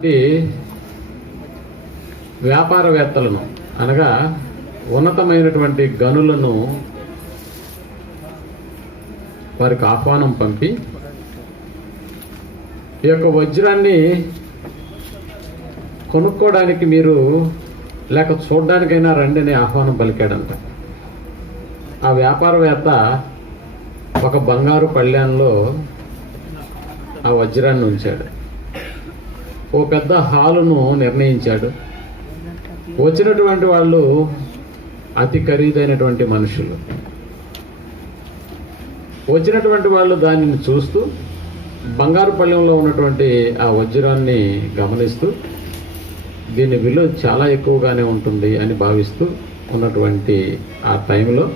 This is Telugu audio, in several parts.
ఇది వ్యాపారవేత్తలను అనగా ఉన్నతమైనటువంటి గనులను వారికి ఆహ్వానం పంపి ఈ యొక్క వజ్రాన్ని కొనుక్కోవడానికి మీరు లేక చూడడానికైనా రండి అని ఆహ్వానం పలికాడంట. ఆ వ్యాపారవేత్త ఒక బంగారు పళ్ళెంలో ఆ వజ్రాన్ని ఉంచాడు. ఓ పెద్ద హాలును నిర్ణయించాడు. వచ్చినటువంటి వాళ్ళు అతి ఖరీదైనటువంటి మనుషులు. వచ్చినటువంటి వాళ్ళు దానిని చూస్తూ బంగారు పళ్ళెంలో ఉన్నటువంటి ఆ వజ్రాన్ని గమనిస్తూ దీని విలువ చాలా ఎక్కువగానే ఉంటుంది అని భావిస్తూ ఉన్నటువంటి ఆ టైంలో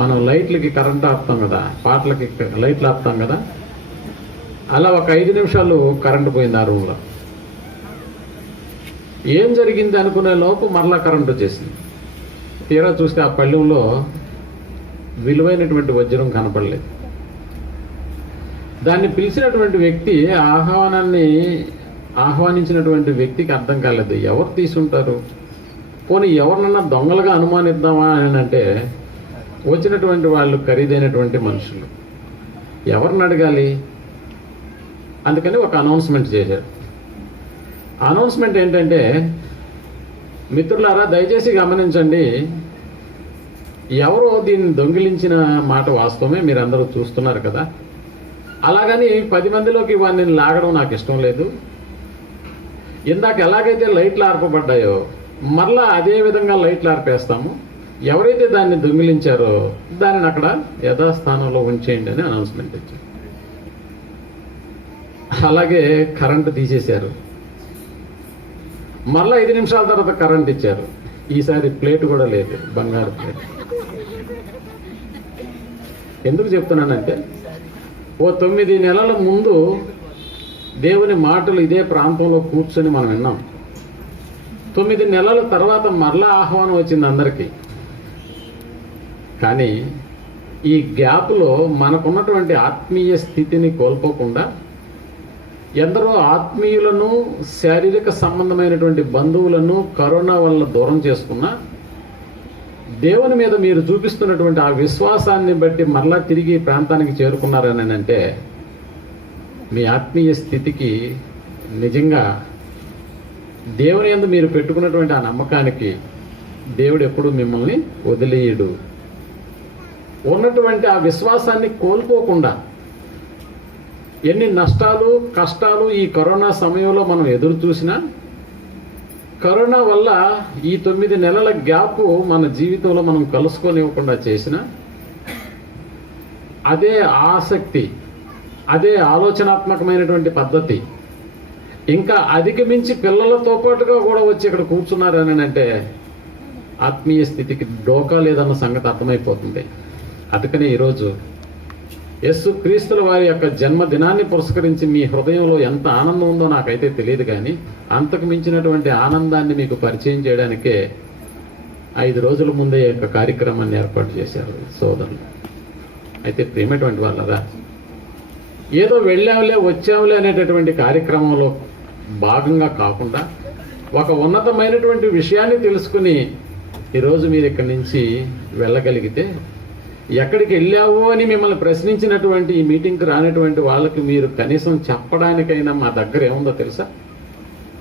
మనం లైట్లకి కరెంట్ ఆపుతాం కదా, పాటలకి లైట్లు ఆపుతాం కదా, అలా ఒక 5 నిమిషాలు కరెంటు పోయింది ఆ రూమ్లో. ఏం జరిగింది అనుకునే లోపు మరలా కరెంటు వచ్చేసింది. తీరా చూస్తే ఆ పళ్ళెంలో విలువైనటువంటి వజ్రం కనపడలేదు. దాన్ని పిలిచినటువంటి వ్యక్తి ఆహ్వానించినటువంటి వ్యక్తికి అర్థం కాలేదు, ఎవరు తీసుంటారు, పోనీ ఎవరినన్నా దొంగలుగా అనుమానిద్దామా అని అంటే వచ్చినటువంటి వాళ్ళు ఖరీదైనటువంటి మనుషులు, ఎవరిని అడగాలి? అందుకని ఒక అనౌన్స్మెంట్ చేశారు. అనౌన్స్మెంట్ ఏంటంటే, మిత్రులారా దయచేసి గమనించండి, ఎవరో దీన్ని దొంగిలించిన మాట వాస్తవమే, మీరందరూ చూస్తున్నారు కదా, అలాగని 10 మందిలోకి వాడిని లాగడం నాకు ఇష్టం లేదు. ఇందాక ఎలాగైతే లైట్లు ఆర్పబడ్డాయో మరలా అదే విధంగా లైట్లు ఆర్పేస్తాము. ఎవరైతే దాన్ని దొంగిలించారో దానిని అక్కడ యథాస్థానంలో ఉంచేయండి అని అనౌన్స్మెంట్ ఇచ్చారు. అలాగే కరెంటు తీసేశారు. మళ్ళీ 5 నిమిషాల తర్వాత కరెంట్ ఇచ్చారు. ఈసారి ప్లేట్ కూడా లేదు, బంగారు ప్లేట్. ఎందుకు చెప్తున్నానంటే, ఓ 9 నెలల ముందు దేవుని మాటలు ఇదే ప్రాంతంలో కూర్చొని మనం విన్నాం. 9 నెలల తర్వాత మరలా ఆహ్వానం వచ్చింది అందరికీ. కానీ ఈ గ్యాప్లో మనకున్నటువంటి ఆత్మీయ స్థితిని కోల్పోకుండా ఎందరో ఆత్మీయులను, శారీరక సంబంధమైనటువంటి బంధువులను కరోనా వల్ల దూరం చేసుకున్నా దేవుని మీద మీరు చూపిస్తున్నటువంటి ఆ విశ్వాసాన్ని బట్టి మరలా తిరిగి ప్రాంతానికి చేరుకున్నారని అంటే మీ ఆత్మీయ స్థితికి నిజంగా దేవుని యందు మీరు పెట్టుకున్నటువంటి ఆ నమ్మకానికి దేవుడు ఎప్పుడు మిమ్మల్ని వదిలేయడు. ఉన్నటువంటి ఆ విశ్వాసాన్ని కోల్పోకుండా ఎన్ని నష్టాలు, కష్టాలు ఈ కరోనా సమయంలో మనం ఎదురు చూసినా, కరోనా వల్ల ఈ 9 నెలల గ్యాప్ మన జీవితంలో మనం కలుసుకోనివ్వకుండా చేసిన అదే ఆసక్తి, అదే ఆలోచనాత్మకమైనటువంటి పద్ధతి ఇంకా అధిగమించి పిల్లలతో పాటుగా కూడా వచ్చి ఇక్కడ కూర్చున్నారని అంటే ఆత్మీయ స్థితికి డోకా లేదన్న సంగతి అర్థమైపోతుంది. అందుకనే ఈరోజు యేసు క్రీస్తుల వారి యొక్క జన్మదినాన్ని పురస్కరించి మీ హృదయంలో ఎంత ఆనందం ఉందో నాకైతే తెలియదు, కానీ అంతకు మించినటువంటి ఆనందాన్ని మీకు పరిచయం చేయడానికే 5 రోజుల ముందే ఈ యొక్క కార్యక్రమాన్ని ఏర్పాటు చేశారు సోదరులు. అయితే ప్రేమటువంటి వాళ్ళరా, ఏదో వెళ్ళాములే వచ్చాములే అనేటటువంటి కార్యక్రమంలో భాగంగా కాకుండా ఒక ఉన్నతమైనటువంటి విషయాన్ని తెలుసుకుని ఈరోజు మీరు ఇక్కడి నుంచి వెళ్ళగలిగితే, ఎక్కడికి వెళ్ళావు అని మిమ్మల్ని ప్రశ్నించినటువంటి ఈ మీటింగ్కి రానటువంటి వాళ్ళకి మీరు కనీసం చెప్పడానికైనా మా దగ్గర ఏముందో తెలుసా?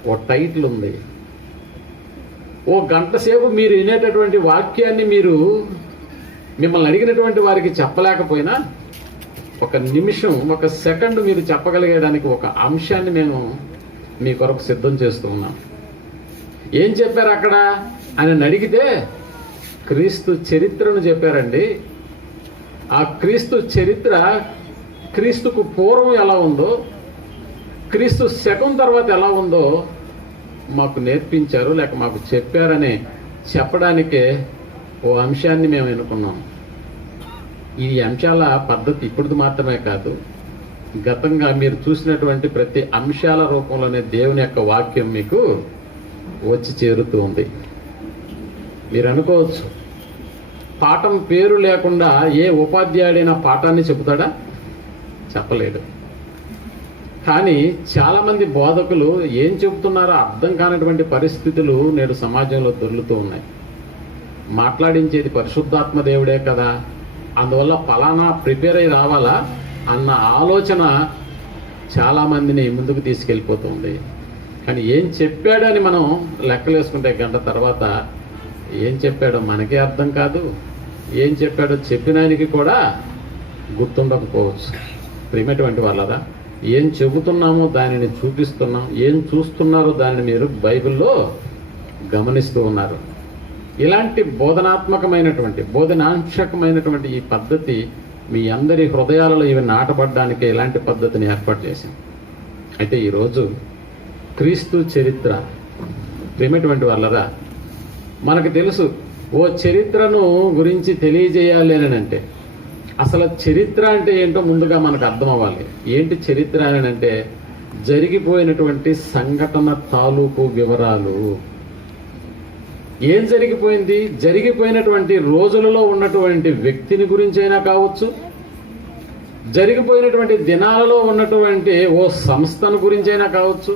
ఓ టైటిల్ ఉంది. ఓ గంట సేపు మీరు వినేటటువంటి వాక్యాన్ని మీరు మిమ్మల్ని అడిగినటువంటి వారికి చెప్పలేకపోయినా ఒక నిమిషం, ఒక సెకండ్ మీరు చెప్పగలిగేదానికి ఒక అంశాన్ని మేము మీ కొరకు సిద్ధం చేస్తూ ఉన్నాం. ఏం చెప్పారు అక్కడ అని అడిగితే క్రీస్తు చరిత్రను చెప్పారండి. ఆ క్రీస్తు చరిత్ర క్రీస్తుకు పూర్వం ఎలా ఉందో, క్రీస్తు శకం తర్వాత ఎలా ఉందో మాకు నేర్పించారు, లేక మాకు చెప్పారని చెప్పడానికే ఓ అంశాన్ని మేము ఎన్నుకున్నాం. ఈ అంశాల పద్ధతి ఇప్పుడుది మాత్రమే కాదు, గతంగా మీరు చూసినటువంటి ప్రతి అంశాల రూపంలోనే దేవుని యొక్క వాక్యం మీకు వచ్చి చేరుతూ ఉంది. మీరు అనుకోవచ్చు, పాఠం పేరు లేకుండా ఏ ఉపాధ్యాయుడైనా పాఠాన్ని చెబుతాడా? చెప్పలేడు. కానీ చాలామంది బోధకులు ఏం చెబుతున్నారో అర్థం కానటువంటి పరిస్థితులు నేడు సమాజంలో దొర్లుతూ ఉన్నాయి. మాట్లాడించేది పరిశుద్ధాత్మ దేవుడే కదా, అందువల్ల ఫలానా ప్రిపేర్ అయి రావాలా అన్న ఆలోచన చాలామందిని ముందుకు తీసుకెళ్ళిపోతుంది. కానీ ఏం చెప్పాడని మనం లెక్కలేసుకుంటే గంట తర్వాత ఏం చెప్పాడో మనకే అర్థం కాదు, ఏం చెప్పాడో చెప్పినానికి కూడా గుర్తుండకపోవచ్చు. ప్రియమైనటువంటి వాళ్ళరా, ఏం చెబుతున్నామో దానిని చూపిస్తున్నాం, ఏం చూస్తున్నారో దానిని మీరు బైబిల్లో గమనిస్తూ ఉన్నారు. ఇలాంటి బోధనాంశకమైనటువంటి ఈ పద్ధతి మీ అందరి హృదయాలలో ఇవి నాటబడ్డానికే ఇలాంటి పద్ధతిని ఏర్పాటు చేశాం. అయితే ఈరోజు క్రీస్తు చరిత్ర, ప్రియమైనటువంటి వాళ్ళరా, మనకు తెలుసు ఓ చరిత్రను గురించి తెలియజేయాలి అని అంటే అసలు చరిత్ర అంటే ఏంటో ముందుగా మనకు అర్థం అవ్వాలి. ఏంటి చరిత్ర అని అంటే జరిగిపోయినటువంటి సంఘటన తాలూకు వివరాలు. ఏం జరిగిపోయింది, జరిగిపోయినటువంటి రోజులలో ఉన్నటువంటి వ్యక్తిని గురించి అయినా కావచ్చు, జరిగిపోయినటువంటి దినాలలో ఉన్నటువంటి ఓ సంస్థను గురించి అయినా కావచ్చు,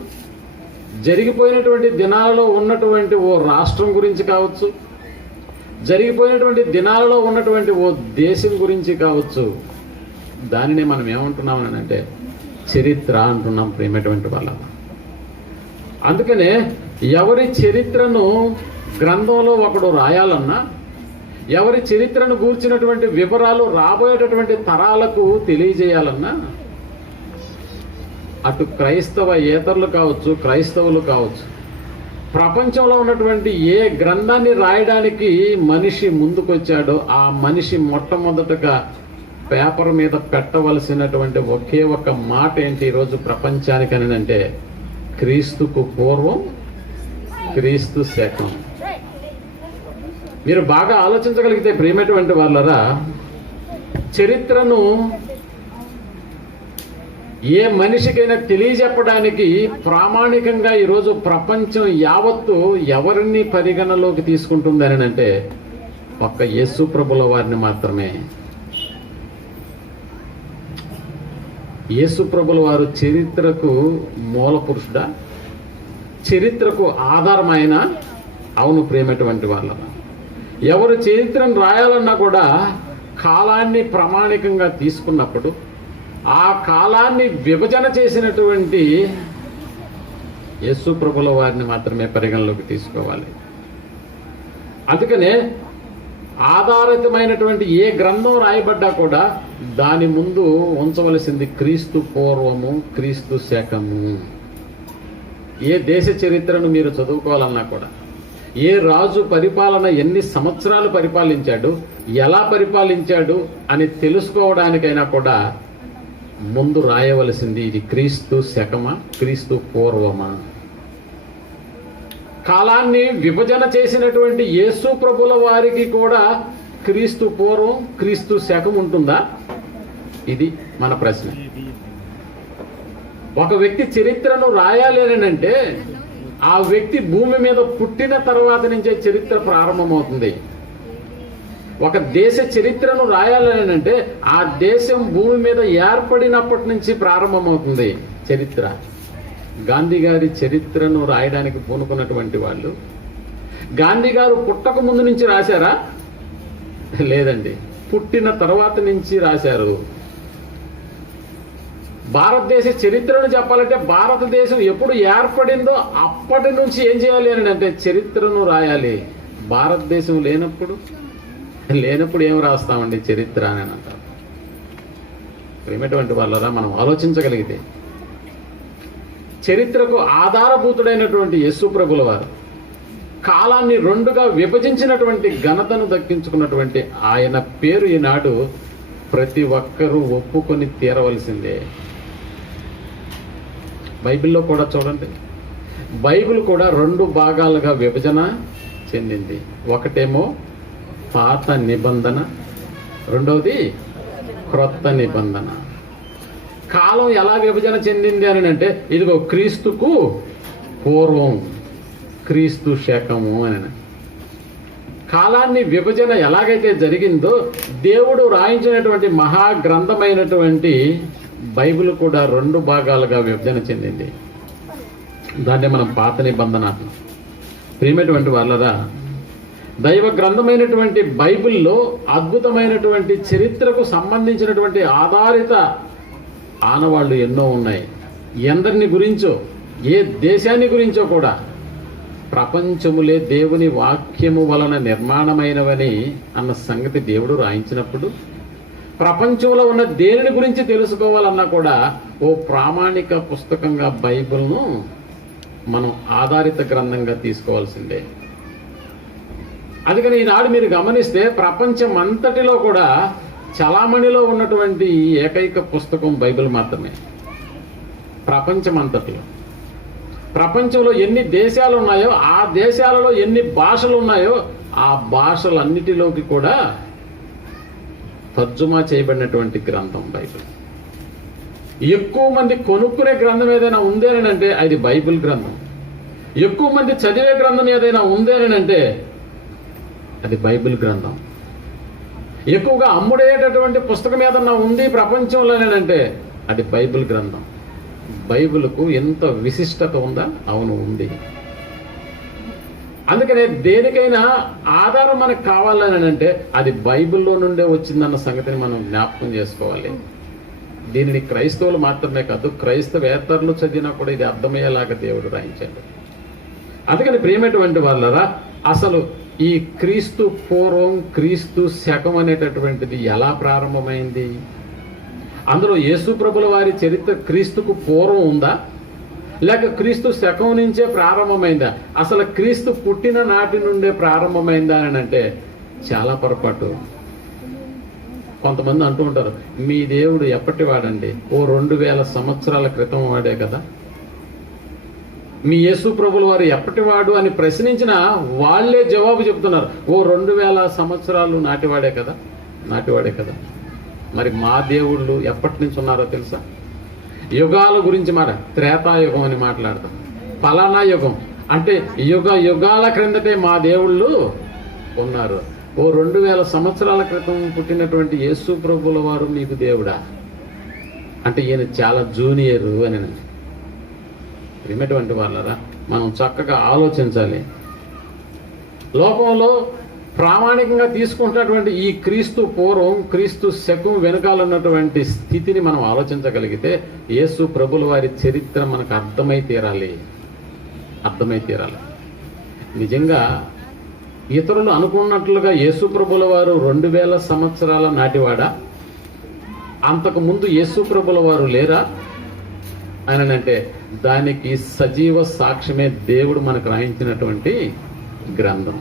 జరిగిపోయినటువంటి దినాలలో ఉన్నటువంటి ఓ రాష్ట్రం గురించి కావచ్చు, జరిగిపోయినటువంటి దినాలలో ఉన్నటువంటి ఓ దేశం గురించి కావచ్చు. దానినే మనం ఏమంటున్నాం అంటే చరిత్ర అంటున్నాం ప్రేమటువంటి వాళ్ళ. అందుకనే ఎవరి చరిత్రను గ్రంథంలో ఒకడు రాయాలన్నా, ఎవరి చరిత్రను గూర్చినటువంటి వివరాలు రాబోయేటటువంటి తరాలకు తెలియజేయాలన్నా, అటు క్రైస్తవేతరులు కావచ్చు, క్రైస్తవులు కావచ్చు, ప్రపంచంలో ఉన్నటువంటి ఏ గ్రంథాన్ని రాయడానికి మనిషి ముందుకొచ్చాడో ఆ మనిషి మొట్టమొదటగా పేపర్ మీద పెట్టవలసినటువంటి ఒకే ఒక మాట ఏంటి ఈరోజు ప్రపంచానికి అని అంటే క్రీస్తుకు పూర్వం, క్రీస్తు శకం. మీరు బాగా ఆలోచించగలిగితే ప్రియమైనటువంటి వాళ్ళరా, చరిత్రను ఏ మనిషికైనా తెలియజెప్పడానికి ప్రామాణికంగా ఈరోజు ప్రపంచం యావత్తు ఎవరిని పరిగణలోకి తీసుకుంటుందని అంటే ఒక్క యేసు ప్రభుల వారిని మాత్రమే. యేసు ప్రభుల వారు చరిత్రకు మూల పురుషుడా, చరిత్రకు ఆధారమైన? అవును ప్రేమటువంటి వాళ్ళ. ఎవరు చరిత్రను రాయాలన్నా కూడా కాలాన్ని ప్రామాణికంగా తీసుకున్నప్పుడు ఆ కాలాన్ని విభజన చేసినటువంటి యేసు ప్రభుల వారిని మాత్రమే పరిగణలోకి తీసుకోవాలి. అందుకనే ఆధారితమైనటువంటి ఏ గ్రంథం రాయబడ్డా కూడా దాని ముందు ఉంచవలసింది క్రీస్తు పూర్వము, క్రీస్తు శకము. ఏ దేశ చరిత్రను మీరు చదువుకోవాలన్నా కూడా, ఏ రాజు పరిపాలన ఎన్ని సంవత్సరాలు పరిపాలించాడు, ఎలా పరిపాలించాడు అని తెలుసుకోవడానికైనా కూడా ముందు రాయవలసింది ఇది క్రీస్తు శకమా, క్రీస్తు పూర్వమా. కాలాన్ని విభజన చేసినటువంటి యేసు ప్రభుల వారికి కూడా క్రీస్తు పూర్వం, క్రీస్తు శకం ఉంటుందా? ఇది మన ప్రశ్న. ఒక వ్యక్తి చరిత్రను రాయాలి అని అంటే ఆ వ్యక్తి భూమి మీద పుట్టిన తర్వాత నుంచే చరిత్ర ప్రారంభమవుతుంది. ఒక దేశ చరిత్రను రాయాలని అంటే ఆ దేశం భూమి మీద ఏర్పడినప్పటి నుంచి ప్రారంభమవుతుంది చరిత్ర. గాంధీ గారి చరిత్రను రాయడానికి పూనుకున్నటువంటి వాళ్ళు గాంధీ గారు పుట్టక ముందు నుంచి రాశారా? లేదండి, పుట్టిన తర్వాత నుంచి రాశారు. భారతదేశ చరిత్రను చెప్పాలంటే భారతదేశం ఎప్పుడు ఏర్పడిందో అప్పటి నుంచి ఏం చేయాలి అని అంటే చరిత్రను రాయాలి. భారతదేశం లేనప్పుడు ఏం రాస్తామండి చరిత్ర అని అంటారు. ప్రేమటువంటి వాళ్ళరా, మనం ఆలోచించగలిగితే చరిత్రకు ఆధారభూతుడైనటువంటి యేసు ప్రభుల వారు కాలాన్ని రెండుగా విభజించినటువంటి ఘనతను దక్కించుకున్నటువంటి ఆయన పేరు ఈనాడు ప్రతి ఒక్కరూ ఒప్పుకొని తీరవలసిందే. బైబిల్లో కూడా చూడండి, బైబిల్ కూడా రెండు భాగాలుగా విభజన చెందింది. ఒకటేమో పాత నిబంధన, రెండవది క్రొత్త నిబంధన. కాలం ఎలా విభజన చెందింది అని అంటే ఇదిగో క్రీస్తుకు పూర్వం, క్రీస్తు శకము అని. కాలాన్ని విభజన ఎలాగైతే జరిగిందో దేవుడు రాయించినటువంటి మహాగ్రంథమైనటువంటి బైబిల్ కూడా 2 భాగాలుగా విభజన చెందింది. దాన్ని మనం పాత నిబంధన అంటాం. ప్రియమైనటువంటి వాళ్ళరా, దైవ గ్రంథమైనటువంటి బైబిల్లో అద్భుతమైనటువంటి చరిత్రకు సంబంధించినటువంటి ఆధారిత ఆనవాళ్ళు ఎన్నో ఉన్నాయి. ఎందరిని గురించో, ఏ దేశాన్ని గురించో కూడా ప్రపంచములే దేవుని వాక్యము వలన నిర్మాణమైనవని అన్న సంగతి దేవుడు రాయించినప్పుడు, ప్రపంచంలో ఉన్న దేనిని గురించి తెలుసుకోవాలన్నా కూడా ఓ ప్రామాణిక పుస్తకంగా బైబిల్ను మనం ఆధారిత గ్రంథంగా తీసుకోవాల్సిందే. అందుకని ఈనాడు మీరు గమనిస్తే ప్రపంచం అంతటిలో కూడా చలామణిలో ఉన్నటువంటి ఏకైక పుస్తకం బైబిల్ మాత్రమే. ప్రపంచం అంతటిలో, ప్రపంచంలో ఎన్ని దేశాలు ఉన్నాయో ఆ దేశాలలో ఎన్ని భాషలు ఉన్నాయో ఆ భాషలన్నిటిలోకి కూడా తర్జుమా చేయబడినటువంటి గ్రంథం బైబిల్. ఎక్కువ మంది కొనుక్కునే గ్రంథం ఏదైనా ఉందేనంటే అది బైబిల్ గ్రంథం. ఎక్కువ మంది చదివే గ్రంథం ఏదైనా ఉందేనంటే అది బైబిల్ గ్రంథం. ఎక్కువగా అమ్ముడయ్యేటటువంటి పుస్తకం ఏదన్నా ఉంది ప్రపంచంలోనేనంటే అది బైబిల్ గ్రంథం. బైబిల్కు ఎంత విశిష్టత ఉందా? అవును, ఉంది. అందుకనే దేనికైనా ఆధారం మనకు కావాలని అంటే అది బైబిల్లో నుండే వచ్చిందన్న సంగతిని మనం జ్ఞాపకం చేసుకోవాలి. దీనిని క్రైస్తవులు మాత్రమే కాదు, క్రైస్తవేతరులు చదివినా కూడా ఇది అర్థమయ్యేలాగా దేవుడు రాయించాడు. అందుకని ప్రియమైనటువంటి వాళ్ళరా, అసలు ఈ క్రీస్తు పూర్వం క్రీస్తు శకం అనేటటువంటిది ఎలా ప్రారంభమైంది? అందులో యేసు ప్రభుల వారి చరిత్ర క్రీస్తుకు పూర్వం ఉందా, లేక క్రీస్తు శకం నుంచే ప్రారంభమైందా? అసలు క్రీస్తు పుట్టిన నాటి నుండే ప్రారంభమైందా అని అంటే చాలా పొరపాటు. కొంతమంది అంటూ ఉంటారు, మీ దేవుడు ఎప్పటి వాడండి? ఓ 2000 సంవత్సరాల క్రితం వాడే కదా. మీ యేసు ప్రభుల వారు ఎప్పటి వాడు అని ప్రశ్నించిన వాళ్ళే జవాబు చెప్తున్నారు, ఓ 2000 సంవత్సరాలు నాటివాడే కదా. మరి మా దేవుళ్ళు ఎప్పటి నుంచి ఉన్నారో తెలుసా? యుగాల గురించి త్రేతాయుగం అని మాట్లాడతాం. పలానా యుగం అంటే యుగాల క్రిందటే మా దేవుళ్ళు ఉన్నారు. ఓ 2000 సంవత్సరాల క్రితం పుట్టినటువంటి యేసు ప్రభుల వారు మీకు దేవుడా అంటే ఈయన చాలా జూనియరు అని. ప్రియమైనటువంటి వాళ్ళరా, మనం చక్కగా ఆలోచించాలి. లోకంలో ప్రామాణికంగా తీసుకుంటున్నటువంటి ఈ క్రీస్తు పూర్వం క్రీస్తు శకం వెనకాలన్నటువంటి స్థితిని మనం ఆలోచించగలిగితే యేసు ప్రభుల వారి చరిత్ర మనకు అర్థమై తీరాలి. నిజంగా ఇతరులు అనుకున్నట్లుగా యేసు ప్రభుల వారు 2000 సంవత్సరాల నాటివాడా? అంతకు ముందు యేసు ప్రభుల వారు లేరా అని అంటే దానికి సజీవ సాక్ష్యమే దేవుడు మనకు రాయించినటువంటి గ్రంథం.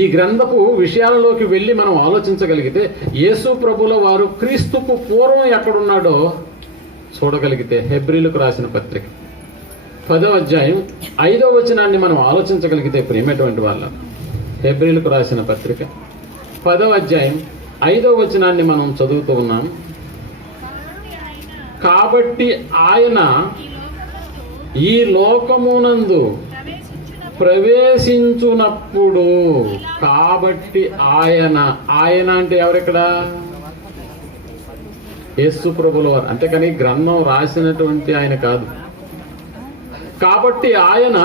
ఈ గ్రంథపు విషయాలలోకి వెళ్ళి మనం ఆలోచించగలిగితే యేసు ప్రభుల వారు క్రీస్తుకు పూర్వం ఎక్కడున్నాడో చూడగలిగితే హెబ్రీలకు రాసిన పత్రిక 10వ అధ్యాయం 5వ వచనాన్ని మనం ఆలోచించగలిగితే ప్రియమైనటువంటి వాళ్ళ, హెబ్రీలకు రాసిన పత్రిక 10వ అధ్యాయం 5వ వచనాన్ని మనం చదువుతూ ఉన్నాం. కాబట్టి ఆయన ఈ లోకమునందు ప్రవేశించునప్పుడు, కాబట్టి ఆయన అంటే ఎవరిక్కడ? యేసు ప్రభుల వారు. అంతేకాని గ్రంథం రాసినటువంటి ఆయన కాదు. కాబట్టి ఆయన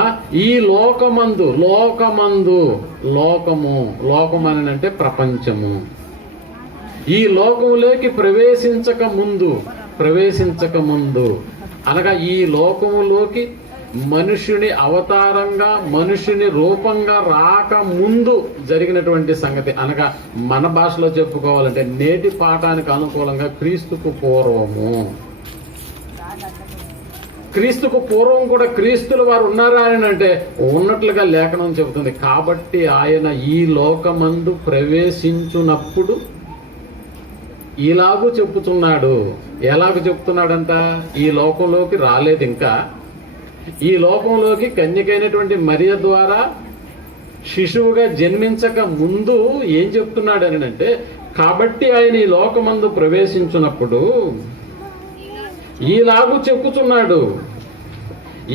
ఈ లోకము, లోకము అని అంటే ప్రపంచము, ఈ లోకములోకి ప్రవేశించక ముందు అనగా ఈ లోకములోకి మనుషుని అవతారంగా మనుషుని రూపంగా రాక ముందు జరిగినటువంటి సంగతి. అనగా మన భాషలో చెప్పుకోవాలంటే నేటి పాఠానికి అనుకూలంగా క్రీస్తుకు పూర్వం కూడా క్రీస్తుల వారు ఉన్నారా అని అంటే ఉన్నట్లుగా లేఖనం చెబుతుంది. కాబట్టి ఆయన ఈ లోకమందు ప్రవేశించునప్పుడు ఇలాగూ చెప్పుతున్నాడు. ఎలాగూ చెప్తున్నాడంట? ఈ లోకంలోకి రాలేదు, ఇంకా ఈ లోకంలోకి కన్యకైనటువంటి మరియ ద్వారా శిశువుగా జన్మించక ముందు ఏం చెప్తున్నాడు అని అంటే, కాబట్టి ఆయన ఈ లోకమందు ప్రవేశించున్నప్పుడు ఈలాగు చెప్పుతున్నాడు.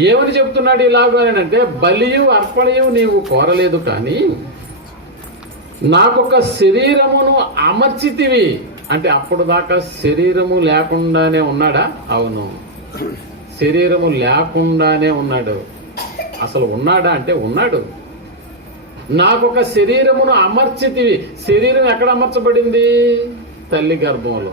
ఏమని చెప్తున్నాడు ఇలాగు అని అంటే, బలియు అర్పణయు నీవు కోరలేదు కానీ నాకొక శరీరమును అమర్చితివి, అంటే అప్పుడు దాకా శరీరము లేకుండానే ఉన్నాడా? అవును, శరీరము లేకుండానే ఉన్నాడు. అసలు ఉన్నాడా అంటే ఉన్నాడు. నాకొక శరీరమును అమర్చితివి. శరీరం ఎక్కడ అమర్చబడింది? తల్లి గర్భంలో.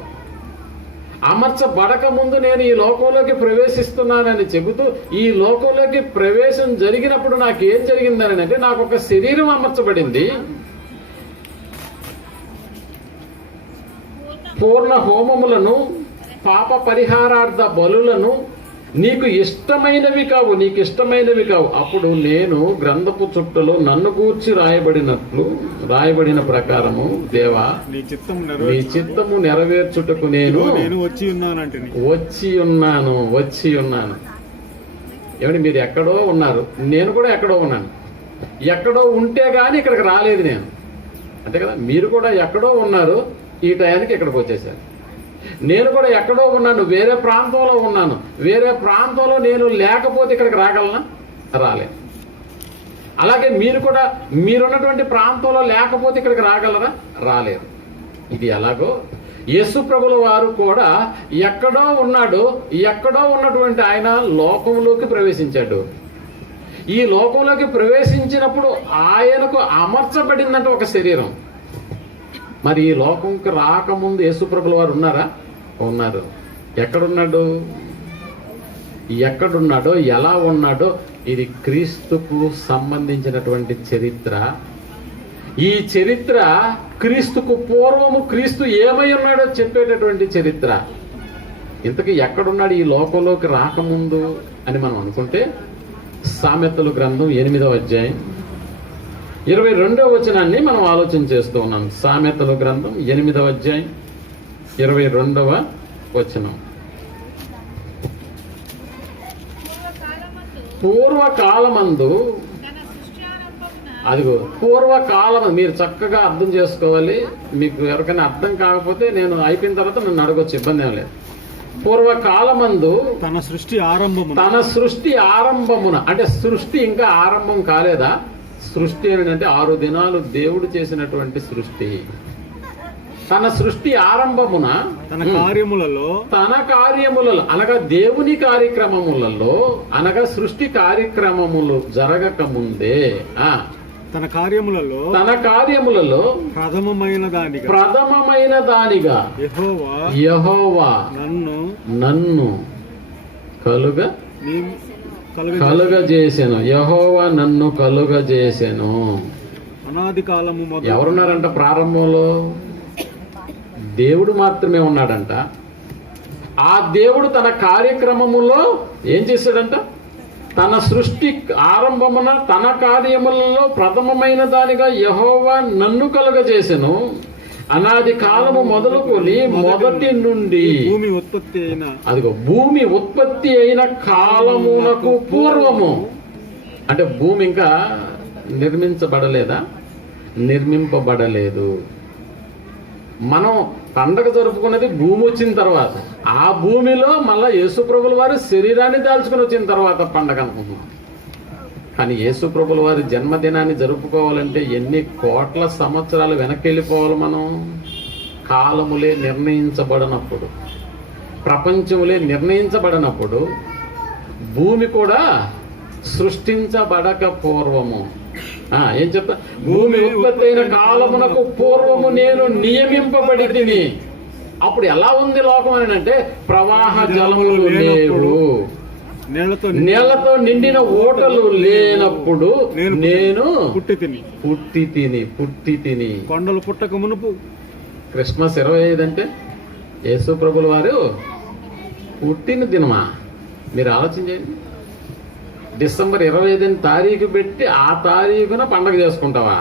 అమర్చబడక ముందు నేను ఈ లోకంలోకి ప్రవేశిస్తున్నానని చెబుతూ ఈ లోకంలోకి ప్రవేశం జరిగినప్పుడు నాకేం జరిగిందని అంటే నాకు ఒక శరీరం అమర్చబడింది. పూర్ణ హోమములను, పాప పరిహారార్థ బలులను నీకు ఇష్టమైనవి కావు, నీకు ఇష్టమైనవి కావు. అప్పుడు నేను గ్రంథపు చుట్టలో నన్ను గూర్చి రాయబడిన ప్రకారము దేవా నీ చిత్తము నెరవేర్చుటకు నేను వచ్చి ఉన్నాను. ఏమండి, మీరు ఎక్కడో ఉన్నారు, నేను కూడా ఎక్కడో ఉన్నాను. ఎక్కడో ఉంటే గాని ఇక్కడికి రాలేదు నేను, అంతే కదా. మీరు కూడా ఎక్కడో ఉన్నారు, ఈ టయానికి ఇక్కడికి వచ్చేసారు. నేను కూడా ఎక్కడో ఉన్నాను, వేరే ప్రాంతంలో ఉన్నాను. వేరే ప్రాంతంలో నేను లేకపోతే ఇక్కడికి రాగలనా? రాలేదు. అలాగే మీరు కూడా మీరున్నటువంటి ప్రాంతంలో లేకపోతే ఇక్కడికి రాగలరా? రాలేరు. ఇది ఎలాగో యేసు ప్రభుల వారు కూడా ఎక్కడో ఉన్నాడు. ఎక్కడో ఉన్నటువంటి ఆయన లోకంలోకి ప్రవేశించాడు. ఈ లోకంలోకి ప్రవేశించినప్పుడు ఆయనకు అమర్చబడిందంటే ఒక శరీరం. మరి ఈ లోకంకి రాకముందు యేసుప్రభుల వారు ఉన్నారా? ఉన్నారు. ఎక్కడున్నాడో ఎలా ఉన్నాడో ఇది క్రీస్తుకు సంబంధించినటువంటి చరిత్ర. ఈ చరిత్ర క్రీస్తుకు పూర్వము క్రీస్తు ఏమై ఉన్నాడో చెప్పేటటువంటి చరిత్ర. ఇంతకీ ఎక్కడున్నాడు ఈ లోకంలోకి రాకముందు అని మనం అనుకుంటే సామెతల గ్రంథం 8వ అధ్యాయం 22వ వచనాన్ని మనం ఆలోచన చేస్తూ ఉన్నాం. సామెతల గ్రంథం 8వ అధ్యాయం 22వ వచనం. పూర్వకాలమందు, అదిగో పూర్వకాలం, మీరు చక్కగా అర్థం చేసుకోవాలి. మీకు ఎవరికైనా అర్థం కాకపోతే నేను అయిపోయిన తర్వాత నన్ను అడగొచ్చు, ఇబ్బంది ఏం లేదు. పూర్వకాలమందు తన సృష్టి ఆరంభమున, అంటే సృష్టి ఇంకా ఆరంభం కాలేదా? సృష్టి అంటే 6 దినాలు దేవుడు చేసినటువంటి సృష్టి. తన సృష్టి ఆరంభమున తన కార్యములలో అనగా దేవుని కార్యక్రమములలో, అనగా సృష్టి కార్యక్రమములు జరగక ముందే తన కార్యములలో ప్రథమమైన దానిగా యెహోవా నన్ను కలుగజేసెను. యెహోవా నన్ను కలుగజేసెను. అనాది కాలము. ఎవరున్నారంట ప్రారంభంలో? దేవుడు మాత్రమే ఉన్నాడంట. ఆ దేవుడు తన కార్యక్రమములో ఏం చేశాడంట? తన సృష్టి ఆరంభమున తన కార్యములలో ప్రథమమైన దానిగా యెహోవా నన్ను కలుగజేసెను. అనాది కాలము మొదలుకొని మొదటి నుండి భూమి ఉత్పత్తి అయిన కాలమునకు పూర్వము. అంటే భూమి ఇంకా నిర్మించబడలేదా? నిర్మింపబడలేదు. మనం పండగ జరుపుకున్నది భూమి వచ్చిన తర్వాత. ఆ భూమిలో మళ్ళా యేసుప్రభుల వారు శరీరాన్ని దాల్చుకుని వచ్చిన తర్వాత పండగ అనుకుంటున్నాం. కానీ యేసుప్రభుల వారి జన్మదినాన్ని జరుపుకోవాలంటే ఎన్ని కోట్ల సంవత్సరాలు వెనక్కి వెళ్ళిపోవాలి మనం. కాలములే నిర్ణయించబడినప్పుడు, ప్రపంచములే నిర్ణయించబడినప్పుడు, భూమి కూడా సృష్టించబడక పూర్వము ఏం చెప్తా? భూమి ఉత్పత్తి అయిన కాలమునకు పూర్వము నేను నియమింపబడి తిని. అప్పుడు ఎలా ఉంది లోకం అని అంటే ప్రవాహ జలములు లేవు, నీళ్లతో నిండిన ఓటలు లేనప్పుడు నేను పుట్టి తిని. కొండలు పుట్టక మునుపు. క్రిస్మస్ 25 అంటే యేసు ప్రభుల వారు పుట్టిన దినమా? మీరు ఆలోచన చేయండి. డిసెంబర్ 25 తారీఖు పెట్టి ఆ తారీఖున పండగ చేసుకుంటావా?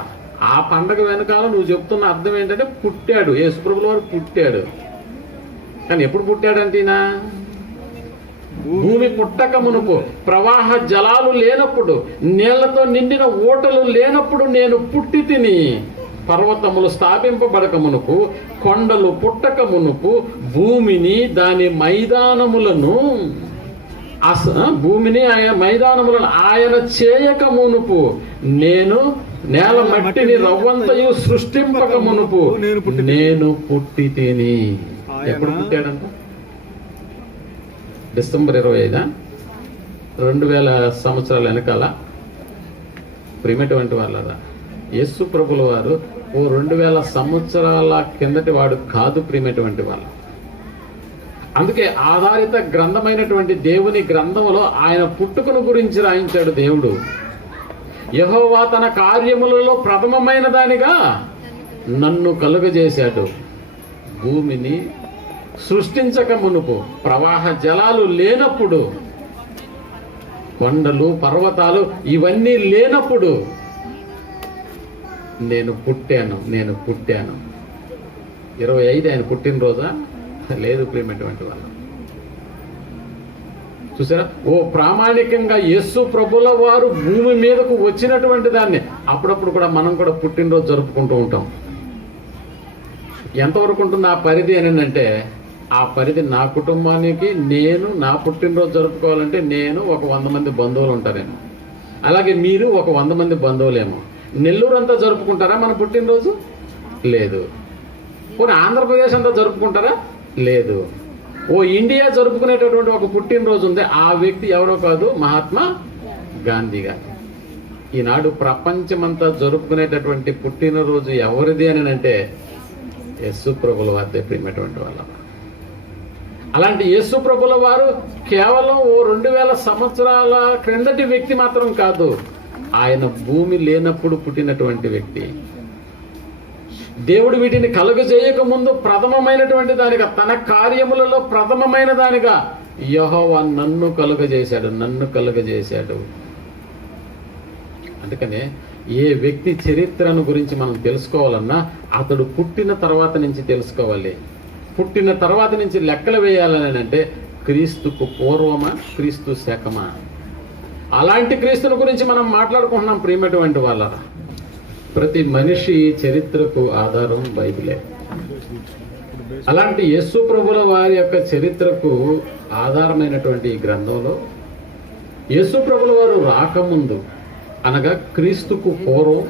ఆ పండగ వెనకాల నువ్వు చెప్తున్న అర్థం ఏంటంటే పుట్టాడు, యేసు ప్రభుల వారు పుట్టాడు. కానీ ఎప్పుడు పుట్టాడంటేనా? భూమి పుట్టక మునుపు, ప్రవాహ జలాలు లేనప్పుడు, నీళ్లతో నిండిన ఓటలు లేనప్పుడు నేను పుట్టి తిని. పర్వతములు స్థాపింపబడక మునుపు, కొండలు పుట్టక మునుపు, భూమిని దాని మైదానములను మైదానములను ఆయన చేయక మునుపు నేను నేల మట్టిని రవ్వంతయు సృష్టింపక మునుపు నేను పుట్టి తిని. ఎప్పుడు పుట్టాడంట? డిసెంబర్ 25, 2000 సంవత్సరాల వెనకాల. ప్రియమైనటువంటి వాళ్ళరా, యేసు ప్రభుల వారు ఓ 2000 సంవత్సరాల కిందటి వాడు కాదు ప్రియమైనటువంటి వాళ్ళు. అందుకే ఆధారిత గ్రంథమైనటువంటి దేవుని గ్రంథంలో ఆయన పుట్టుకను గురించి రాయించాడు దేవుడు. యెహోవా తన కార్యములలో ప్రథమమైన దానిగా నన్ను కలుగజేశాడు. భూమిని సృష్టించక మునుపు, ప్రవాహ జలాలు లేనప్పుడు, కొండలు పర్వతాలు ఇవన్నీ లేనప్పుడు నేను పుట్టాను. 25 ఆయన పుట్టినరోజా? లేదు ప్రియమైనటువంటి వాళ్ళు. చూసారా, ఓ ప్రామాణికంగా యేసు ప్రభుల వారు భూమి మీదకు వచ్చినటువంటి దాన్ని అప్పుడప్పుడు కూడా మనం కూడా పుట్టినరోజు జరుపుకుంటూ ఉంటాం. ఎంతవరకు ఉంటుంది ఆ పరిధి అని అంటే, ఆ పరిధి నా కుటుంబానికి నేను నా పుట్టినరోజు జరుపుకోవాలంటే నేను ఒక 100 మంది బంధువులు ఉంటారేమో, అలాగే మీరు ఒక 100 మంది బంధువులేమో. నెల్లూరు అంతా జరుపుకుంటారా మన పుట్టినరోజు? లేదు. పోనీ ఆంధ్రప్రదేశ్ అంతా జరుపుకుంటారా? లేదు. ఓ ఇండియా జరుపుకునేటటువంటి ఒక పుట్టినరోజు ఉంది. ఆ వ్యక్తి ఎవరో కాదు, మహాత్మా గాంధీ గారు. ఈనాడు ప్రపంచమంతా జరుపుకునేటటువంటి పుట్టినరోజు ఎవరిది అని అంటే యేసు ప్రభుల వారిదే ప్రియమైనటువంటి వాళ్ళ. అలాంటి యేసు ప్రభుల వారు కేవలం ఓ 2000 సంవత్సరాల క్రిందటి వ్యక్తి మాత్రం కాదు, ఆయన భూమి లేనప్పుడు పుట్టినటువంటి వ్యక్తి. దేవుడు వీటిని కలుగజేయక ముందు ప్రథమమైనటువంటి దానిగా, తన కార్యములలో ప్రథమమైన దానిగా యెహోవా నన్ను కలుగజేశాడు. అందుకనే ఏ వ్యక్తి చరిత్రను గురించి మనం తెలుసుకోవాలన్నా అతడు పుట్టిన తర్వాత నుంచి తెలుసుకోవాలి. పుట్టిన తర్వాత నుంచి లెక్కలు వేయాలని అంటే క్రీస్తుకు పూర్వమా, క్రీస్తు శకమా? అలాంటి క్రీస్తుని గురించి మనం మాట్లాడుకుంటున్నాం ప్రియమైనటువంటి వాళ్ళరా. ప్రతి మనిషి చరిత్రకు ఆధారం బైబిలే. అలాంటి యేసు ప్రభుల వారి యొక్క చరిత్రకు ఆధారమైనటువంటి ఈ గ్రంథంలో యేసు ప్రభుల వారు రాకముందు అనగా క్రీస్తుకు పూర్వం,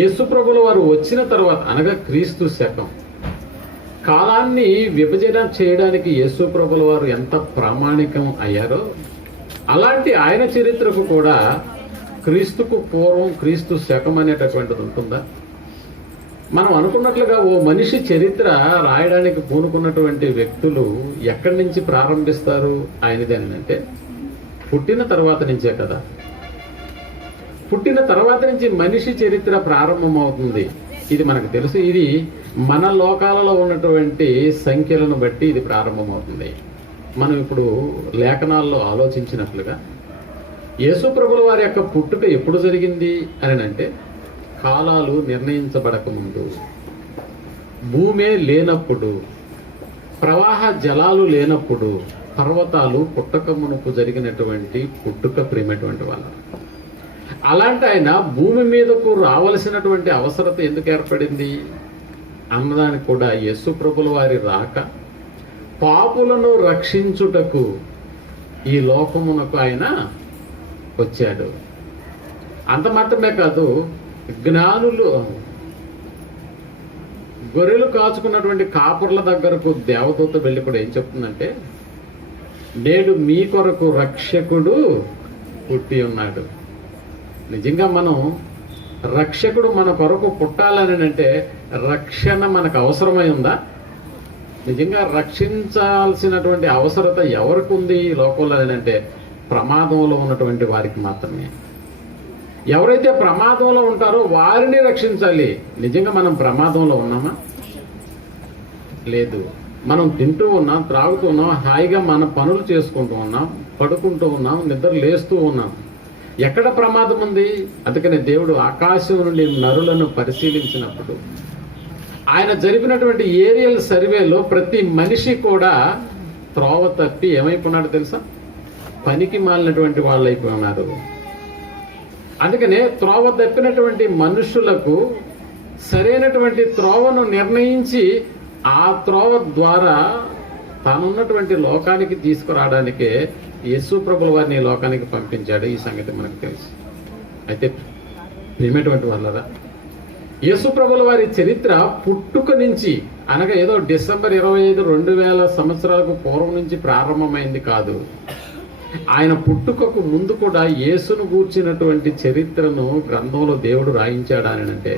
యేసు ప్రభుల వారు వచ్చిన తర్వాత అనగా క్రీస్తు శకం, కాలాన్ని విభజన చేయడానికి యేసు ప్రభుల వారు ఎంత ప్రామాణికం అయ్యారో అలాంటి ఆయన చరిత్రకు కూడా క్రీస్తుకు పూర్వం, క్రీస్తు శకం అనేటటువంటిది ఉంటుందా? మనం అనుకున్నట్లుగా ఓ మనిషి చరిత్ర రాయడానికి పూనుకున్నటువంటి వ్యక్తులు ఎక్కడి నుంచి ప్రారంభిస్తారు ఆయనదని అంటే పుట్టిన తర్వాత నుంచే కదా. పుట్టిన తర్వాత నుంచి మనిషి చరిత్ర ప్రారంభమవుతుంది. ఇది మనకు తెలుసు. ఇది మన లోకాలలో ఉన్నటువంటి సంఖ్యలను బట్టి ఇది ప్రారంభమవుతుంది. మనం ఇప్పుడు లేఖనాల్లో ఆలోచించినట్లుగా యేసు ప్రభుల వారి యొక్క పుట్టుక ఎప్పుడు జరిగింది అని అంటే కాలాలు నిర్ణయించబడక ముందు, భూమే లేనప్పుడు, ప్రవాహ జలాలు లేనప్పుడు, పర్వతాలు పుట్టక మునుపు జరిగినటువంటి పుట్టుక ప్రియమైనటువంటి వాళ్ళ. అలాంటి ఆయన భూమి మీదకు రావలసినటువంటి అవసరత ఎందుకు ఏర్పడింది అన్నదానికి కూడా యేసు ప్రభుల వారి రాక పాపులను రక్షించుటకు ఈ లోకమునకు ఆయన వచ్చాడు. అంత మాత్రమే కాదు, జ్ఞానులు గొర్రెలు కాచుకున్నటువంటి కాపుర్ల దగ్గరకు దేవదూత వెళ్ళి కూడా ఏం చెప్తుందంటే, నేడు మీ కొరకు రక్షకుడు పుట్టి ఉన్నాడు. నిజంగా మనం రక్షకుడు మన కొరకు పుట్టాలని అంటే రక్షణ మనకు అవసరమై ఉందా? నిజంగా రక్షించాల్సినటువంటి అవసరత ఎవరికి ఉంది ఈ లోకంలో అని అంటే ప్రమాదంలో ఉన్నటువంటి వారికి మాత్రమే. ఎవరైతే ప్రమాదంలో ఉంటారో వారిని రక్షించాలి. నిజంగా మనం ప్రమాదంలో ఉన్నామా? లేదు. మనం తింటూ ఉన్నాం, త్రాగుతూ ఉన్నాం, హాయిగా మన పనులు చేసుకుంటూ ఉన్నాం, పడుకుంటూ ఉన్నాం, నిద్ర లేస్తూ ఉన్నాం. ఎక్కడ ప్రమాదం ఉంది? అందుకనే దేవుడు ఆకాశం నుండి నరులను పరిశీలించినప్పుడు ఆయన జరిపినటువంటి ఏరియల్ సర్వేలో ప్రతి మనిషి కూడా త్రోవ తప్పి ఏమైపోయినాడు తెలుసా? పనికి మాలినటువంటి వాళ్ళు అయిపోయినారు. అందుకనే త్రోవ తప్పినటువంటి మనుషులకు సరైనటువంటి త్రోవను నిర్ణయించి ఆ త్రోవ ద్వారా తానున్నటువంటి లోకానికి తీసుకురావడానికే యేసు ప్రభుల వారిని లోకానికి పంపించాడు. ఈ సంగతి మనకు తెలుసు. అయితే ప్రియమైనటువంటి వాళ్ళరా, యేసు ప్రభుల వారి చరిత్ర పుట్టుక నుంచి అనగా ఏదో డిసెంబర్ 25, 2000 సంవత్సరాలకు పూర్వం నుంచి ప్రారంభమైంది కాదు. ఆయన పుట్టుకకు ముందు కూడా యేసును గూర్చినటువంటి చరిత్రను గ్రంథంలో దేవుడు రాయించాడు అని అంటే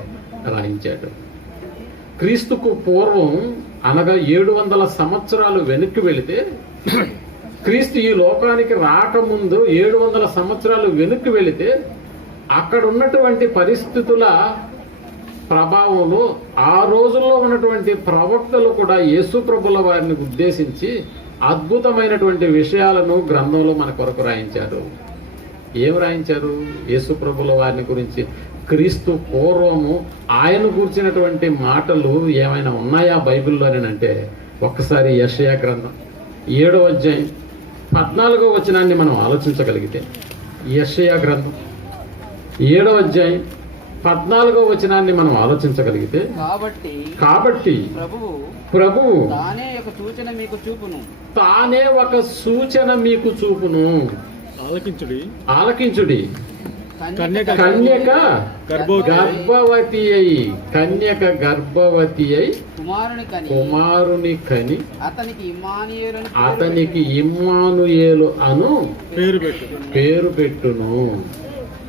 రాయించాడు. క్రీస్తుకు పూర్వం అనగా 700 సంవత్సరాలు వెనక్కి వెళితే, క్రీస్తు ఈ లోకానికి రాకముందు 700 సంవత్సరాలు వెనక్కి వెళితే అక్కడ ఉన్నటువంటి పరిస్థితుల ప్రభావంలో ఆ రోజుల్లో ఉన్నటువంటి ప్రవక్తలు కూడా యేసు ప్రభుల వారిని ఉద్దేశించి అద్భుతమైనటువంటి విషయాలను గ్రంథంలో మన కొరకు రాయించారు. ఏం రాయించారు? యేసు ప్రభుల వారిని గురించి క్రీస్తు పూర్వము ఆయన కూర్చున్నటువంటి మాటలు ఏమైనా ఉన్నాయా బైబిల్లోనేనంటే ఒక్కసారి యెషయా గ్రంథం 7వ అధ్యాయం 14వ వచనాన్ని మనం ఆలోచించగలిగితే, యెషయా గ్రంథం 7వ అధ్యాయం 14వ వచనాన్ని మనం ఆలోచించగలిగితే, కాబట్టి ప్రభువు తానే ఒక సూచన మీకు చూపును ఆలకించుడి కన్యక గర్భవతి అయి కుమారుని కని అతనికి ఇమ్మానుయేలు అను పేరు పెట్టును.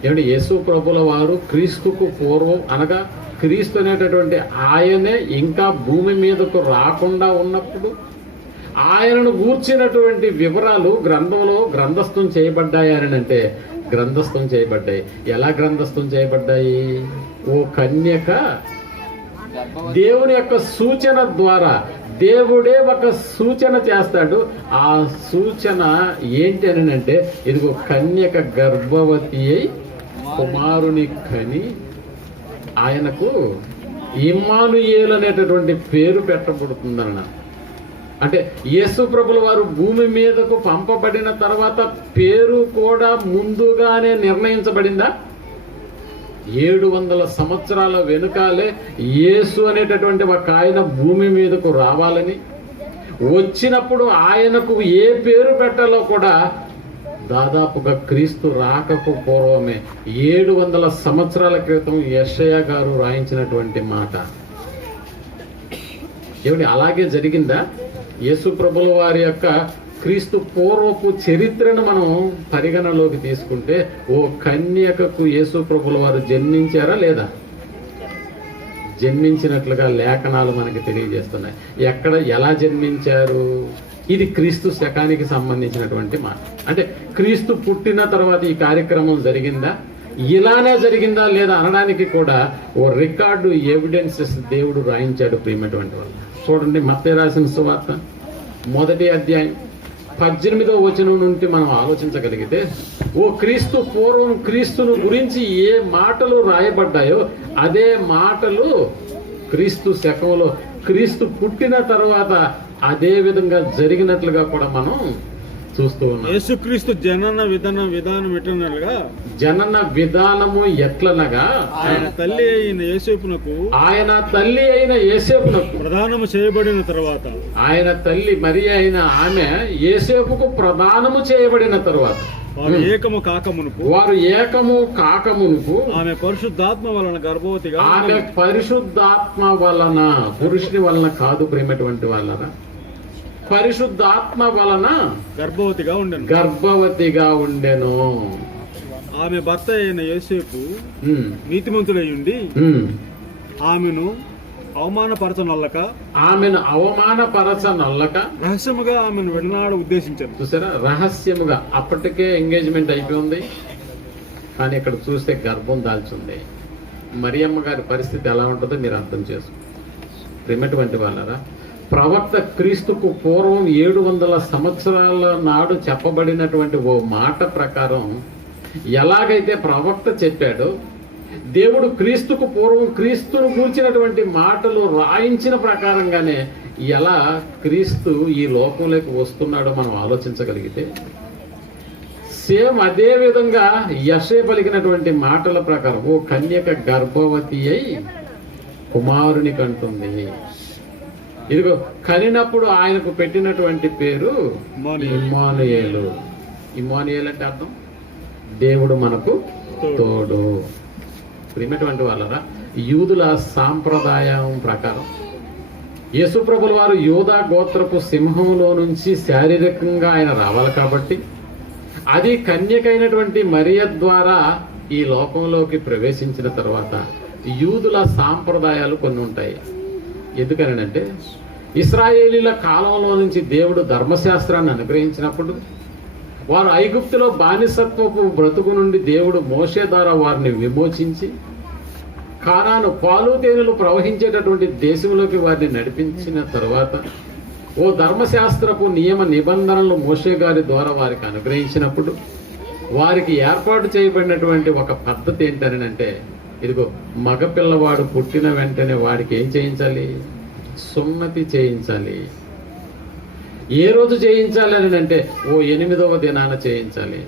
ఏమంటే యేసు ప్రభుల వారు క్రీస్తుకు పూర్వం అనగా క్రీస్తు అనేటటువంటి ఆయనే ఇంకా భూమి మీదకు రాకుండా ఉన్నప్పుడు ఆయనను గూర్చినటువంటి వివరాలు గ్రంథంలో గ్రంథస్థం చేయబడ్డాయని అంటే గ్రంథస్థం చేయబడ్డాయి. ఎలా గ్రంథస్థం చేయబడ్డాయి? ఓ కన్యక దేవుని యొక్క సూచన ద్వారా దేవుడే ఒక సూచన చేస్తాడు. ఆ సూచన ఏంటి అని అంటే, ఇదిగో కన్యక గర్భవతి అయి కుమారుని కని ఆయనకు ఇమ్మానుయేలు అనేటటువంటి పేరు పెట్టబడుతుందన్న. అంటే యేసు ప్రభుల వారు భూమి మీదకు పంపబడిన తర్వాత పేరు కూడా ముందుగానే నిర్ణయించబడిందా? 700 సంవత్సరాల వెనుకాలే యేసు అనేటటువంటి ఒక ఆయన భూమి మీదకు రావాలని, వచ్చినప్పుడు ఆయనకు ఏ పేరు పెట్టాలో కూడా దాదాపుగా క్రీస్తు రాకకు పూర్వమే 700 సంవత్సరాల క్రితం యెషయా గారు రాయించినటువంటి మాట. ఏమిటి అలాగే జరిగిందా? యేసు ప్రభుల వారి యొక్క క్రీస్తు పూర్వపు చరిత్రను మనం పరిగణలోకి తీసుకుంటే, ఓ కన్యకకు యేసు ప్రభుల వారు జన్మించారా లేదా? జన్మించినట్లుగా లేఖనాలు మనకి తెలియజేస్తున్నాయి. ఎక్కడ ఎలా జన్మించారు? ఇది క్రీస్తు శకానికి సంబంధించినటువంటి మాట. అంటే క్రీస్తు పుట్టిన తర్వాత ఈ కార్యక్రమం జరిగిందా, ఇలానే జరిగిందా లేదా అనడానికి కూడా ఓ రికార్డు ఎవిడెన్సెస్ దేవుడు రాయించాడు. ప్రియమైనటువంటి వాళ్ళు చూడండి, మత్తయి రాసిన సువార్త 1వ అధ్యాయం 18వ వచనం నుండి మనం ఆలోచించగలిగితే, ఓ క్రీస్తు పూర్వం క్రీస్తును గురించి ఏ మాటలు రాయబడ్డాయో అదే మాటలు క్రీస్తు శకంలో క్రీస్తు పుట్టిన తర్వాత అదే విధంగా జరిగినట్లుగా కూడా మనం చూస్తూ ఉన్నాం. యేసుక్రీస్తు జనన విధానం ఎట్లనగా, జనన విధానము ఎట్లనగా ఆయన తల్లి అయిన యేసేపునకు ప్రదానము చేయబడిన తర్వాత, ఆయన తల్లి మరి అయిన ఆమె యేసేపుకు ప్రదానము చేయబడిన తర్వాత వారు ఏకము కాకమునుపు ఆమె పరిశుద్ధాత్మ వలన పురుషుని వలన కాదు, ప్రేమటువంటి వాళ్ళరా, పరిశుద్ధాత్మ వలన గర్భవతిగా ఉండెను. ఆమె భర్త అయిన యోసేపు నీతిమంతుడై ఉండి ఆమెను అవమానపరచనొల్లక రహస్యముగా ఆమెను వెళ్ళనాడు ఉద్దేశించారు. చూసారా, రహస్యముగా. అప్పటికే ఎంగేజ్మెంట్ అయిపోయింది, కానీ ఇక్కడ చూస్తే గర్భం దాల్చింది. మరియమ్మ గారి పరిస్థితి ఎలా ఉంటుందో మీరు అర్థం చేసుకో. ప్రేమటువంటి వాళ్ళరా, ప్రవక్త క్రీస్తుకు పూర్వం 700 సంవత్సరాల నాడు చెప్పబడినటువంటి ఓ మాట ప్రకారం ఎలాగైతే ప్రవక్త చెప్పాడో, దేవుడు క్రీస్తుకు పూర్వం క్రీస్తును కూర్చినటువంటి మాటలు రాయించిన ప్రకారంగానే ఎలా క్రీస్తు ఈ లోకంలోకి వస్తున్నాడో మనం ఆలోచించగలిగితే, సేమ్ అదే విధంగా యెషయా పలికినటువంటి మాటల ప్రకారం ఓ కన్యక గర్భవతి అయి కుమారుని కంటుంది. ఇదిగో కనినప్పుడు ఆయనకు పెట్టినటువంటి పేరు ఇమ్మానుయేలు. ఇమ్మానుయేలు అంటే అర్థం దేవుడు మనకు తోడు. ప్రియమైనటువంటి వాళ్ళరా, యూదుల సాంప్రదాయం ప్రకారం యేసుప్రభుల వారు యూదా గోత్రపు సింహంలో నుంచి శారీరకంగా ఆయన రావాలి కాబట్టి, అది కన్యకైనటువంటి మరియ ద్వారా ఈ లోకంలోకి ప్రవేశించిన తర్వాత యూదుల సాంప్రదాయాలు కొన్ని ఉంటాయి. ఎందుకనంటే ఇశ్రాయేలీల కాలంలో నుంచి దేవుడు ధర్మశాస్త్రాన్ని అనుగ్రహించినప్పుడు వారు ఐగుప్తులో బానిసత్వపు బ్రతుకు నుండి దేవుడు మోషే ద్వారా వారిని విమోచించి కానాను పాలు తేనెలు ప్రవహించేటటువంటి దేశంలోకి వారిని నడిపించిన తర్వాత ఓ ధర్మశాస్త్రపు నియమ నిబంధనలు మోషే గారి ద్వారా వారికి అనుగ్రహించినప్పుడు వారికి ఏర్పాటు చేయబడినటువంటి ఒక పద్ధతి ఏంటనంటే, ఇదిగో మగపిల్లవాడు పుట్టిన వెంటనే వాడికి ఏం చేయించాలి? సున్నతి చేయించాలి. ఏ రోజు చేయించాలి అని అంటే ఓ 8వ దినాన చేయించాలి.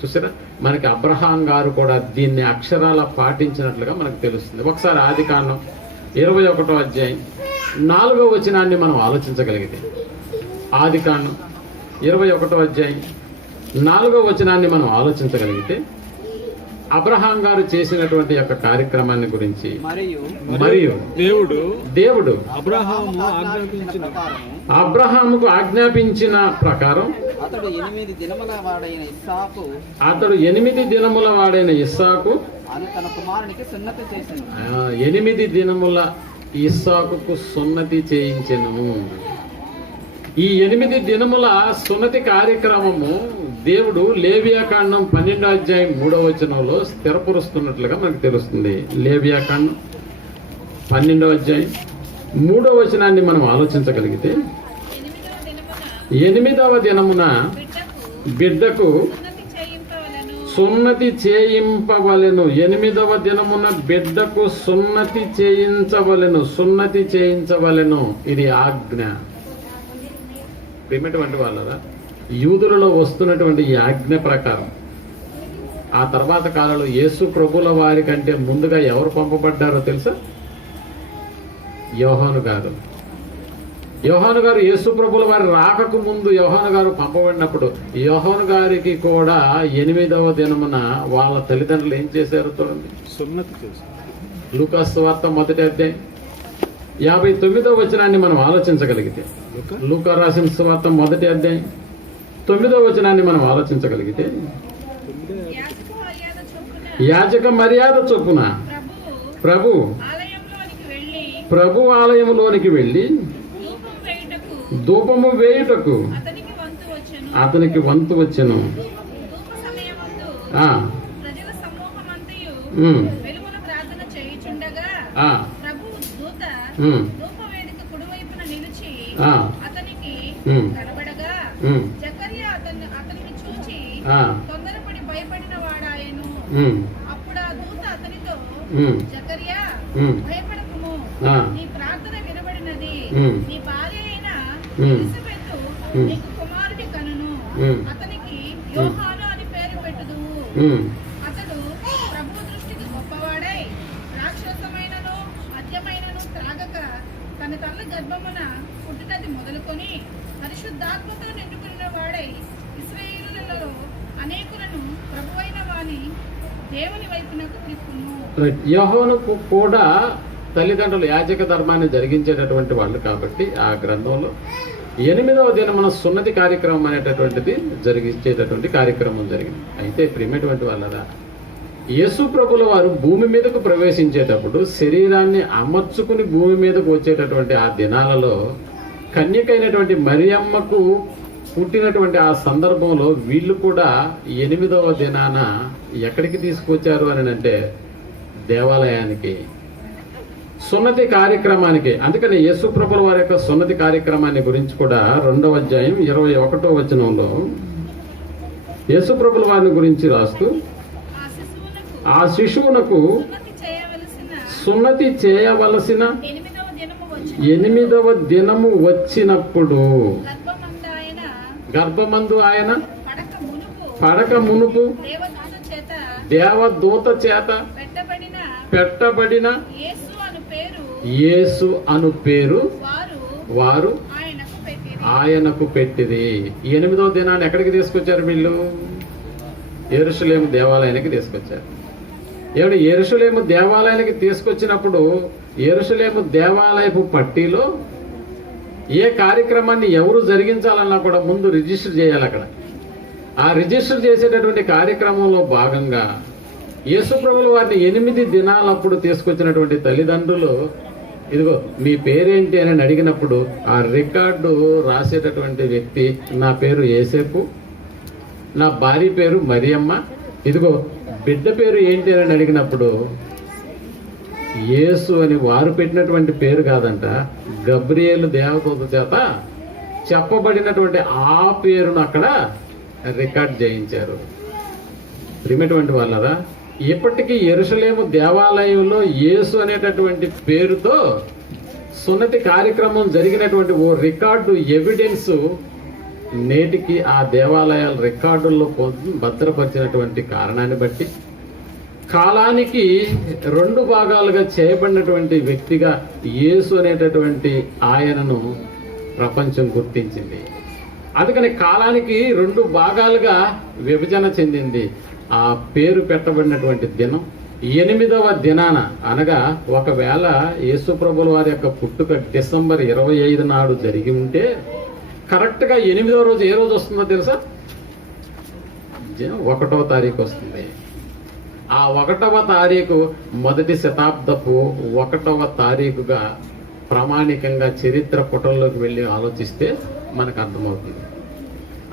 చూసారా, మనకి అబ్రహాం గారు కూడా దీన్ని అక్షరాల పాటించినట్లుగా మనకు తెలుస్తుంది. ఒకసారి ఆదికాండం 21వ అధ్యాయం 4వ వచనాన్ని మనం ఆలోచించగలిగితే, ఆదికాండం 21వ అధ్యాయం 4వ వచనాన్ని మనం ఆలోచించగలిగితే అబ్రహాం గారు చేసినటువంటి యొక్క కార్యక్రమాన్ని గురించి మరియు దేవుడు అబ్రహాముకు ఆజ్ఞాపించిన ప్రకారం అతడు 8 దినముల వాడైన ఇస్సాకు అని తన కుమారునికి సున్నతి చేసింది. 8 దినముల ఇస్సాకుకు సున్నతి చేయించెను. ఈ 8 దినముల సున్నతి కార్యక్రమము దేవుడు లేవియాకాండం 12వ అధ్యాయం 3వ వచనంలో స్థిరపరుస్తున్నట్లుగా మనకు తెలుస్తుంది. లేవియాకాండం 12వ అధ్యాయం 3వ వచనాన్ని మనం ఆలోచించగలిగితే, 8వ దినమున బిడ్డకు సున్నతి చేయింపవలెను. 8వ దినమున బిడ్డకు సున్నతి చేయించవలెను. ఇది ఆజ్ఞ. ప్రియమైనటువంటి వాళ్ళరా, యూదులలో వస్తున్నటువంటి ఈ ఆజ్ఞ ప్రకారం ఆ తర్వాత కాలంలో యేసు ప్రభుల వారి కంటే ముందుగా ఎవరు పంపబడ్డారో తెలుసా? యోహాను గారు యేసు ప్రభుల వారి రాకకు ముందు యోహాను గారు పంపబడినప్పుడు యోహాను గారికి కూడా 8వ దినమున వాళ్ళ తల్లిదండ్రులు ఏం చేశారు చూడండి. సున్నతి చేశారు. లూకా సువార్త 1వ అధ్యాయం 59వ వచనాన్ని మనం ఆలోచించగలిగితే, లూకా రాసిన సువార్త 1వ అధ్యాయం 9వ వచనాన్ని మనం ఆలోచించగలిగితే, యాజక మర్యాద చొప్పున ప్రభు ఆలయంలోనికి వెళ్ళి ధూపము వేయుటకు అతనికి వంతు వచ్చెను. తొందరపడి భయపడిన వాడాయను. అప్పుడు ఆ దూత అతనితో, జకర్యా, భయపడకుము, నీ ప్రార్థన వినబడినది. నీ భార్య అయిన ఎలిజబెతు నీకు కుమారుని కనును. అతనికి యోహాను అని పేరు పెట్టుదువు. అతడు ప్రభు దృష్టికి గొప్పవాడై రాక్షసమైనను మద్యమైనను త్రాగక తన తల్లి గర్భమున పుట్టినది మొదలుకొని పరిశుద్ధాత్మతో నిండుకున్న వాడై ఇశ్రాయేలులలో అనేకులను ప్రభువైన వాని దేవుని వైపునకు త్రిప్పును. యోహానుకు కూడా తల్లిదండ్రులు యాజక ధర్మాన్ని జరిగించేటటువంటి వాళ్ళు కాబట్టి ఆ గ్రంథంలో 8వ దినమున సున్నతి కార్యక్రమం అనేటటువంటిది జరిగించేటటువంటి కార్యక్రమం జరిగింది. అయితే ప్రియమైనటువంటి వాళ్ళరా, యేసు ప్రభుల వారు భూమి మీదకు ప్రవేశించేటప్పుడు శరీరాన్ని అమర్చుకుని భూమి మీదకు వచ్చేటటువంటి ఆ దినాలలో కన్యకైనటువంటి మరియమ్మకు పుట్టినటువంటి ఆ సందర్భంలో వీళ్ళు కూడా 8వ దినాన ఎక్కడికి తీసుకొచ్చారు అని అంటే దేవాలయానికి, సున్నతి కార్యక్రమానికి. అందుకని యేసు ప్రభుల వారి యొక్క సున్నతి కార్యక్రమాన్ని గురించి కూడా 2వ అధ్యాయం 21వ వచనంలో యేసు ప్రభుల వారిని గురించి రాస్తూ, ఆ శిశువునకు సున్నతి చేయవలసిన 8వ దినము వచ్చినప్పుడు గర్భమందు ఆయన పడక మునుపు దేవదూత చేత పెట్టబడిన యేసు అను పేరు వారు ఆయనకు పెట్టిరి. 8వ దినాన్ని ఎక్కడికి తీసుకొచ్చారు వీళ్ళు? యెరూషలేము దేవాలయానికి తీసుకొచ్చారు. ఏమిటి యెరూషలేము దేవాలయానికి తీసుకొచ్చినప్పుడు యెరూషలేము దేవాలయపు పట్టీలో ఏ కార్యక్రమాన్ని ఎవరు జరిగించాలన్నా కూడా ముందు రిజిస్టర్ చేయాలి అక్కడ. ఆ రిజిస్టర్ చేసేటటువంటి కార్యక్రమంలో భాగంగా యేసుప్రభుల వారిని 8 దినాలప్పుడు తీసుకొచ్చినటువంటి తల్లిదండ్రులు ఇదిగో మీ పేరేంటి అని అడిగినప్పుడు ఆ రికార్డు రాసేటటువంటి వ్యక్తి నా పేరు యేసేపు, నా భార్య పేరు మరియమ్మ, ఇదిగో బిడ్డ పేరు ఏంటి అని అడిగినప్పుడు యేసు అని వారు పెట్టినటువంటి పేరు కాదంట, గబ్రియేలు దేవదూత చేత చెప్పబడినటువంటి ఆ పేరును అక్కడ రికార్డ్ చేయించారు. ప్రియమైనటువంటి వాళ్ళరా, ఇప్పటికీ యెరూషలేము దేవాలయంలో యేసు అనేటటువంటి పేరుతో సున్నతి కార్యక్రమం జరిగినటువంటి ఓ రికార్డు ఎవిడెన్స్ నేటికి ఆ దేవాలయాల రికార్డుల్లో భద్రపరిచినటువంటి కారణాన్ని బట్టి కాలానికి 2 భాగాలుగా చేయబడినటువంటి వ్యక్తిగా యేసు అనేటటువంటి ఆయనను ప్రపంచం గుర్తించింది. అందుకని కాలానికి 2 భాగాలుగా విభజన చెందింది. ఆ పేరు పెట్టబడినటువంటి దినం 8వ దినాన, అనగా ఒకవేళ యేసుప్రభుల వారి యొక్క పుట్టుక డిసెంబర్ 25 నాడు జరిగి ఉంటే కరెక్ట్గా 8వ రోజు ఏ రోజు వస్తుందో తెలుసా? 1వ తారీఖు వస్తుంది. ఆ 1వ తారీఖు మొదటి శతాబ్దపు 1వ తారీఖుగా ప్రామాణికంగా చరిత్ర పుటల్లోకి వెళ్ళి ఆలోచిస్తే మనకు అర్థమవుతుంది.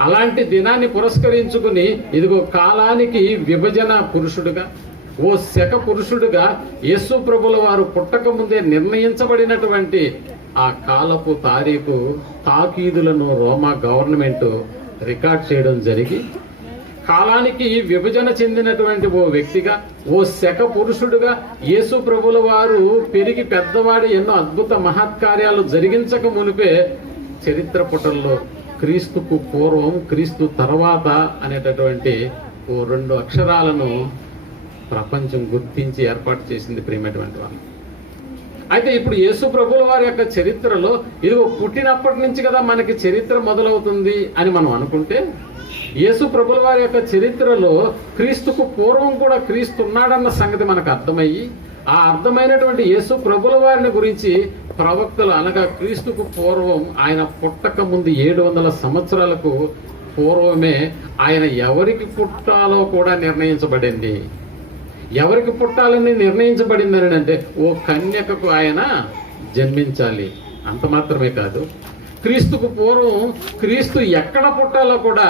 అలాంటి దినాన్ని పురస్కరించుకుని ఇదిగో కాలానికి విభజన పురుషుడుగా, ఓ శక పురుషుడుగా యేసు ప్రభుల వారు పుట్టక ముందే నిర్ణయించబడినటువంటి ఆ కాలపు తారీఖు తాకీదులను రోమా గవర్నమెంట్ రికార్డ్ చేయడం జరిగి కాలానికి విభజన చెందినటువంటి ఓ వ్యక్తిగా, ఓ శక పురుషుడుగా యేసు ప్రభుల వారు పెరిగి పెద్దవాడి ఎన్నో అద్భుత మహత్కార్యాలు జరిగించక మునిపే చరిత్ర పుటల్లో క్రీస్తుకు పూర్వం క్రీస్తు తర్వాత అనేటటువంటి ఓ 2 అక్షరాలను ప్రపంచం గుర్తించి ఏర్పాటు చేసింది. ప్రియమైనటువంటి వాళ్ళు, అయితే ఇప్పుడు యేసు ప్రభుల వారి యొక్క చరిత్రలో ఇదిగో పుట్టినప్పటి నుంచి కదా మనకి చరిత్ర మొదలవుతుంది అని మనం అనుకుంటే, యేసు ప్రభుల వారి యొక్క చరిత్రలో క్రీస్తుకు పూర్వం కూడా క్రీస్తు ఉన్నాడన్న సంగతి మనకు అర్థమయ్యి, ఆ అర్థమైనటువంటి యేసు ప్రభుల వారిని గురించి ప్రవక్తలు అనగా క్రీస్తుకు పూర్వం ఆయన పుట్టక ముందు 700 సంవత్సరాలకు పూర్వమే ఆయన ఎవరికి పుట్టాలో కూడా నిర్ణయించబడింది. ఎవరికి పుట్టాలని నిర్ణయించబడింది అని అంటే ఓ కన్యకకు ఆయన జన్మించాలి. అంత మాత్రమే కాదు, క్రీస్తుకు పూర్వం క్రీస్తు ఎక్కడ పుట్టాలో కూడా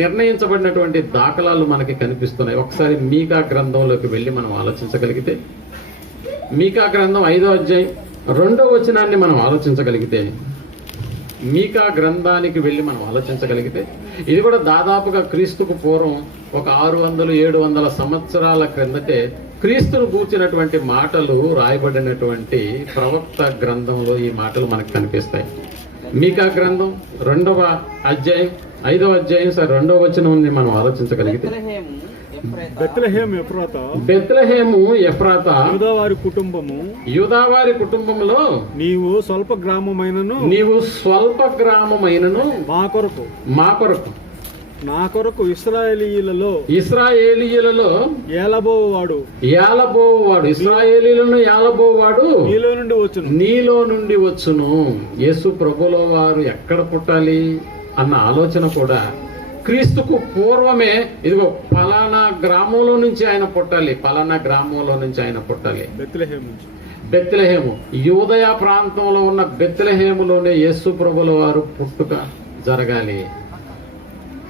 నిర్ణయించబడినటువంటి దాఖలాలు మనకి కనిపిస్తున్నాయి. ఒకసారి మీకా గ్రంథంలోకి వెళ్ళి మనం ఆలోచించగలిగితే, మీకా గ్రంథం 5వ అధ్యాయం 2వ వచనాన్ని మనం ఆలోచించగలిగితే, మీకా గ్రంథానికి వెళ్ళి మనం ఆలోచించగలిగితే ఇది కూడా దాదాపుగా క్రీస్తుకు పూర్వం ఒక 600-700 సంవత్సరాల క్రిందటే క్రీస్తును గూర్చినటువంటి మాటలు రాయబడినటువంటి ప్రవక్త గ్రంథంలో ఈ మాటలు మనకు కనిపిస్తాయి. మీకా గ్రంథం 2వ అధ్యాయం 5వ అధ్యాయం 2వ వచనం మనం ఆలోచించగలిగితే, బెత్లెహేము ఎఫ్రాతా యూదావారి కుటుంబములో నీవు స్వల్ప గ్రామమైనను మా కొరకు నా కొరకు ఇశ్రాయేలీయులలో ఏలబోవాడు ఇశ్రాయేలీయులను ఏలబోవాడు నీలో నుండి వచ్చును. యేసు ప్రభుల వారు ఎక్కడ పుట్టాలి అన్న ఆలోచన కూడా క్రీస్తుకు పూర్వమే ఇదిగో పలానా గ్రామంలో నుంచి ఆయన పుట్టాలి, పలానా గ్రామంలో నుంచి ఆయన పుట్టాలి. బెత్లెహేము యూదయ ప్రాంతంలో ఉన్న బెత్లెహేములోనే యేసు ప్రభుల వారు పుట్టుక జరగాలి.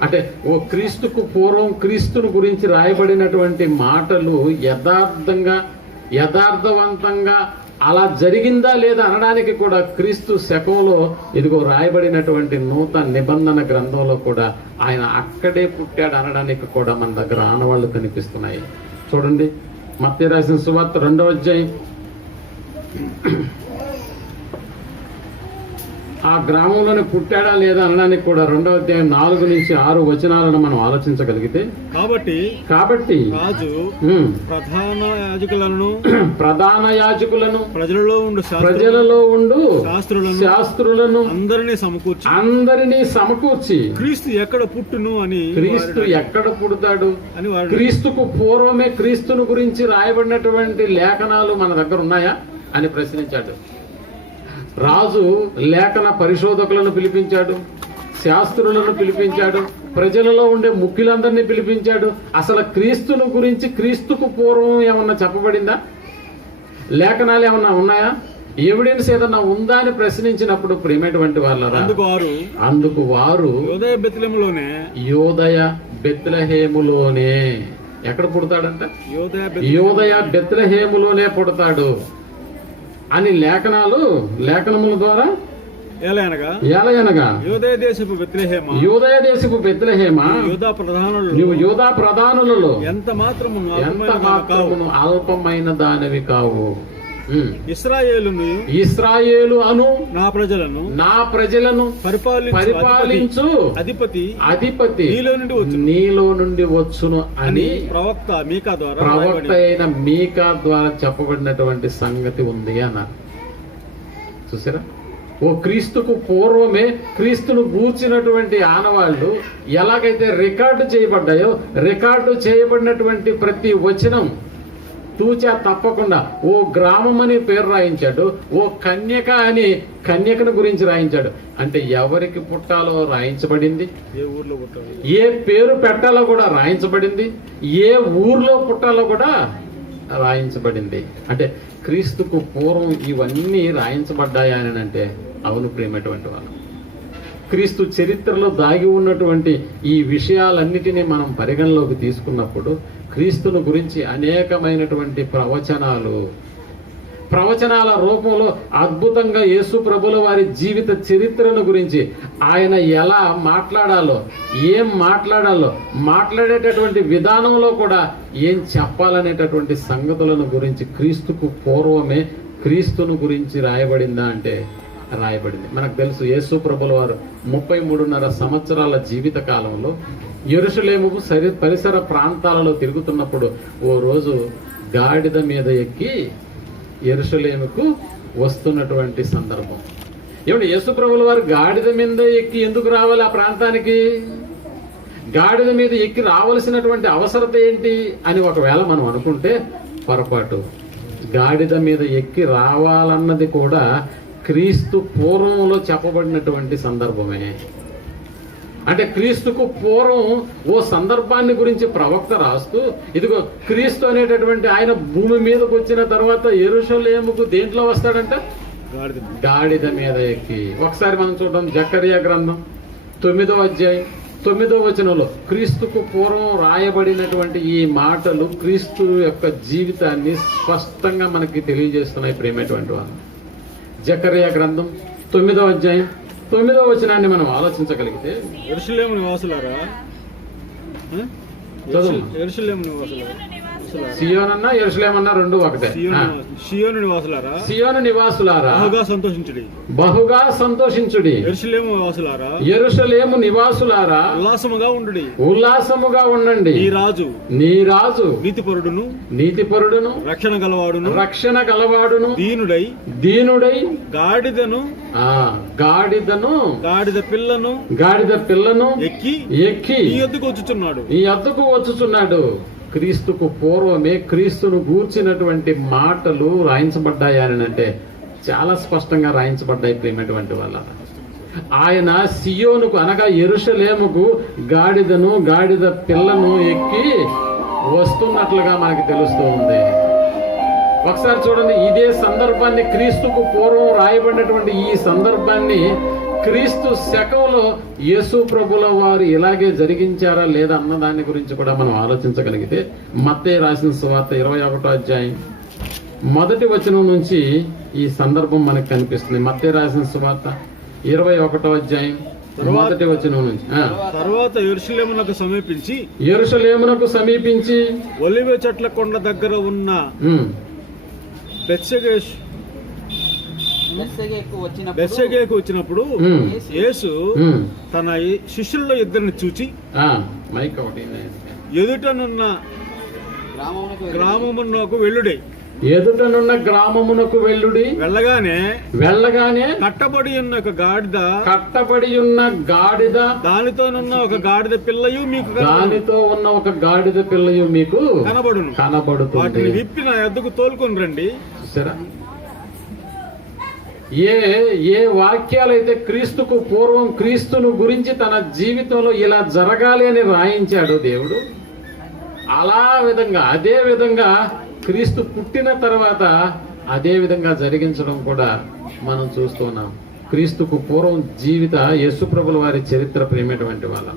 అంటే ఓ క్రీస్తుకు పూర్వం క్రీస్తుని గురించి రాయబడినటువంటి మాటలు యథార్థవంతంగా అలా జరిగిందా లేదా అనడానికి కూడా క్రీస్తు శకంలో ఇదిగో రాయబడినటువంటి నూతన నిబంధన గ్రంథంలో కూడా ఆయన అక్కడే పుట్టాడు అనడానికి కూడా మన దగ్గర ఆనవాళ్లు కనిపిస్తున్నాయి. చూడండి, మత్తయి రాసిన సువార్త 2వ అధ్యాయం ఆ గ్రామంలోనే పుట్టాడా లేదా అనడానికి కూడా 2వ అధ్యాయం 4 నుంచి 6 వచనాలను మనం ఆలోచించగలిగితే, కాబట్టి రాజు ఉమ్, ప్రధాన యాజకులను ప్రజలలో ఉండు శాస్త్రులను అందరినీ సమకూర్చి క్రీస్తు ఎక్కడ పుట్టును అని క్రీస్తు ఎక్కడ పుడతాడు అని క్రీస్తుకు పూర్వమే క్రీస్తును గురించి రాయబడినటువంటి లేఖనాలు మన దగ్గర ఉన్నాయా అని ప్రశ్నించాడు. రాజు లేఖన పరిశోధకులను పిలిపించాడు, శాస్త్రులను పిలిపించాడు, ప్రజలలో ఉండే ముఖ్యులందరినీ పిలిపించాడు. అసలు క్రీస్తును గురించి క్రీస్తుకు పూర్వం ఏమన్నా చెప్పబడిందా? లేఖనాలు ఏమన్నా ఉన్నాయా? ఎవిడెన్స్ ఏదన్నా ఉందా అని ప్రశ్నించినప్పుడు ప్రియమైనటువంటి వాళ్ళరా, అందుకు వారు యోదయ బెత్లెహేములోనే ఎక్కడ పుడతాడంట? యోదయ బెత్లెహేములోనే పుడతాడు అని లేఖనముల ద్వారా యూదయ దేశపు బెత్లెహేమ, నువ్వు యూదా ప్రధానులలో ఎంత మాత్రము అల్పమైన దానివి కావు. ఇశ్రాయేలు అను నా ప్రజలను పరిపాలించు అధిపతి నీలో నుండి వచ్చును అని ప్రవక్త అయిన మీకా ద్వారా చెప్పబడినటువంటి సంగతి ఉంది అన్నారు. చూసారా? ఓ క్రీస్తుకు పూర్వమే క్రీస్తును గూర్చినటువంటి ఆనవాళ్లు ఎలాగైతే రికార్డు చేయబడ్డాయో, రికార్డు చేయబడినటువంటి ప్రతి వచనం తూచా తప్పకుండా ఓ గ్రామం అని పేరు రాయించాడు, ఓ కన్యక అని కన్యకను గురించి రాయించాడు. అంటే ఎవరికి పుట్టాలో రాయించబడింది, ఏ పేరు పెట్టాలో కూడా రాయించబడింది, ఏ ఊర్లో పుట్టాలో కూడా రాయించబడింది. అంటే క్రీస్తుకు పూర్వం ఇవన్నీ రాయించబడ్డాయా అని అంటే అవును ప్రియమైనటువంటి వాళ్ళు. క్రీస్తు చరిత్రలో దాగి ఉన్నటువంటి ఈ విషయాలన్నిటినీ మనం పరిగణలోకి తీసుకున్నప్పుడు క్రీస్తును గురించి అనేకమైనటువంటి ప్రవచనాల రూపంలో అద్భుతంగా యేసు ప్రభుల వారి జీవిత చరిత్రను గురించి, ఆయన ఎలా మాట్లాడాలో, ఏం మాట్లాడాలో, మాట్లాడేటటువంటి విధానంలో కూడా ఏం చెప్పాలనేటటువంటి సంగతులను గురించి క్రీస్తుకు పూర్వమే క్రీస్తును గురించి రాయబడిందా అంటే రాయబడింది. మనకు తెలుసు యేసు ప్రభుల వారు 33.5 సంవత్సరాల జీవిత కాలంలో యెరూషలేము పరిసర ప్రాంతాలలో తిరుగుతున్నప్పుడు ఓ రోజు గాడిద మీద ఎక్కి యెరూషలేముకు వస్తున్నటువంటి సందర్భం. ఏమంటే యేసు ప్రభుల వారు గాడిద మీద ఎక్కి ఎందుకు రావాలి ఆ ప్రాంతానికి? గాడిద మీద ఎక్కి రావాల్సినటువంటి అవసరత ఏంటి అని ఒకవేళ మనం అనుకుంటే పొరపాటు. గాడిద మీద ఎక్కి రావాలన్నది కూడా క్రీస్తు పూర్వంలో చెప్పబడినటువంటి సందర్భమే. అంటే క్రీస్తుకు పూర్వం ఓ సందర్భాన్ని గురించి ప్రవక్త రాస్తూ, ఇదిగో క్రీస్తు అనేటటువంటి ఆయన భూమి మీదకి వచ్చిన తర్వాత యెరూషలేముకు దేంట్లో వస్తాడంట? గాడిద మీద ఎక్కి. ఒకసారి మనం చూద్దాం జకర్యా గ్రంథం 9వ అధ్యాయం 9వ వచనంలో క్రీస్తుకు పూర్వం రాయబడినటువంటి ఈ మాటలు క్రీస్తు యొక్క జీవితాన్ని స్పష్టంగా మనకి తెలియజేస్తున్నాయి ప్రేమటువంటి వాళ్ళు. జకర్యా గ్రంథం 9వ అధ్యాయం 9వ వచనాన్ని మనం ఆలోచించగలిగితే, యెరూషలేము నివాసులారా, సియోనన్నా యెరూషలేమన్నా రెండు ఒకటే. సియోను నివాసులారా, సియోను నివాసులారా బహుగా సంతోషించుడి. యెరూషలేము నివాసులారా ఉల్లాసముగా ఉండండి. నీ రాజు నీతిపరుడును రక్షణ గలవాడును దీనుడై గాడిద పిల్లను ఎక్కి ఈ యొద్దకు వచ్చుచున్నాడు. క్రీస్తుకు పూర్వమే క్రీస్తును గూర్చినటువంటి మాటలు రాయించబడ్డాయని అంటే చాలా స్పష్టంగా రాయించబడ్డాయి ప్రేమటువంటి వాళ్ళ. ఆయన సియోనుకు అనగా యెరూషలేముకు గాడిద పిల్లను ఎక్కి వస్తున్నట్లుగా మనకి తెలుస్తూ ఉంది. ఒకసారి చూడండి, ఇదే సందర్భాన్ని క్రీస్తుకు పూర్వం రాయబడినటువంటి ఈ సందర్భాన్ని క్రీస్తు శకంలో యేసు ప్రభుల వారు ఇలాగే జరిగించారా లేదా అన్న దాని గురించి కూడా మనం ఆలోచించగలిగితే, మత్తయి రాసిన సువార్త 21వ అధ్యాయం 1వ వచనం నుంచి ఈ సందర్భం మనకు కనిపిస్తుంది. మత్తయి రాసిన సువార్త 21వ అధ్యాయం 1వ వచనం నుంచి, తర్వాత యెరూషలేమునకు సమీపించి ఒలివ చెట్ల కొండ దగ్గర ఉన్న బెత్సెగేకు వచ్చినప్పుడు ఉమ్, యేసు ఉమ్. తన శిష్యుల్లో ఇద్దరిని చూచి ఆ, మైక్ ఒకటి ఎదుటనున్న గ్రామమునకు వెళ్ళుడే. ఎదుటనున్న గ్రామమునకు వెళ్ళగానే కట్టబడి ఉన్న గాడిద దానితోనున్న ఒక గాడిద పిల్లయు మీకు దానితో ఉన్న ఒక గాడిద పిల్లయు మీకు కనబడును. కనబడుతుంది. వాటిని విప్పి నా ఎద్దుకు తోలుకొని రండి. చూసారా, ఏ వాక్యాలైతే క్రీస్తుకు పూర్వం క్రీస్తును గురించి తన జీవితంలో ఇలా జరగాలి అని రాయించాడు దేవుడు, అదే విధంగా క్రీస్తు పుట్టిన తర్వాత అదే విధంగా జరిగించడం కూడా మనం చూస్తున్నాం. క్రీస్తుకు పూర్వం జీవిత యేసుప్రభుల వారి చరిత్ర ప్రేమటువంటి వాళ్ళ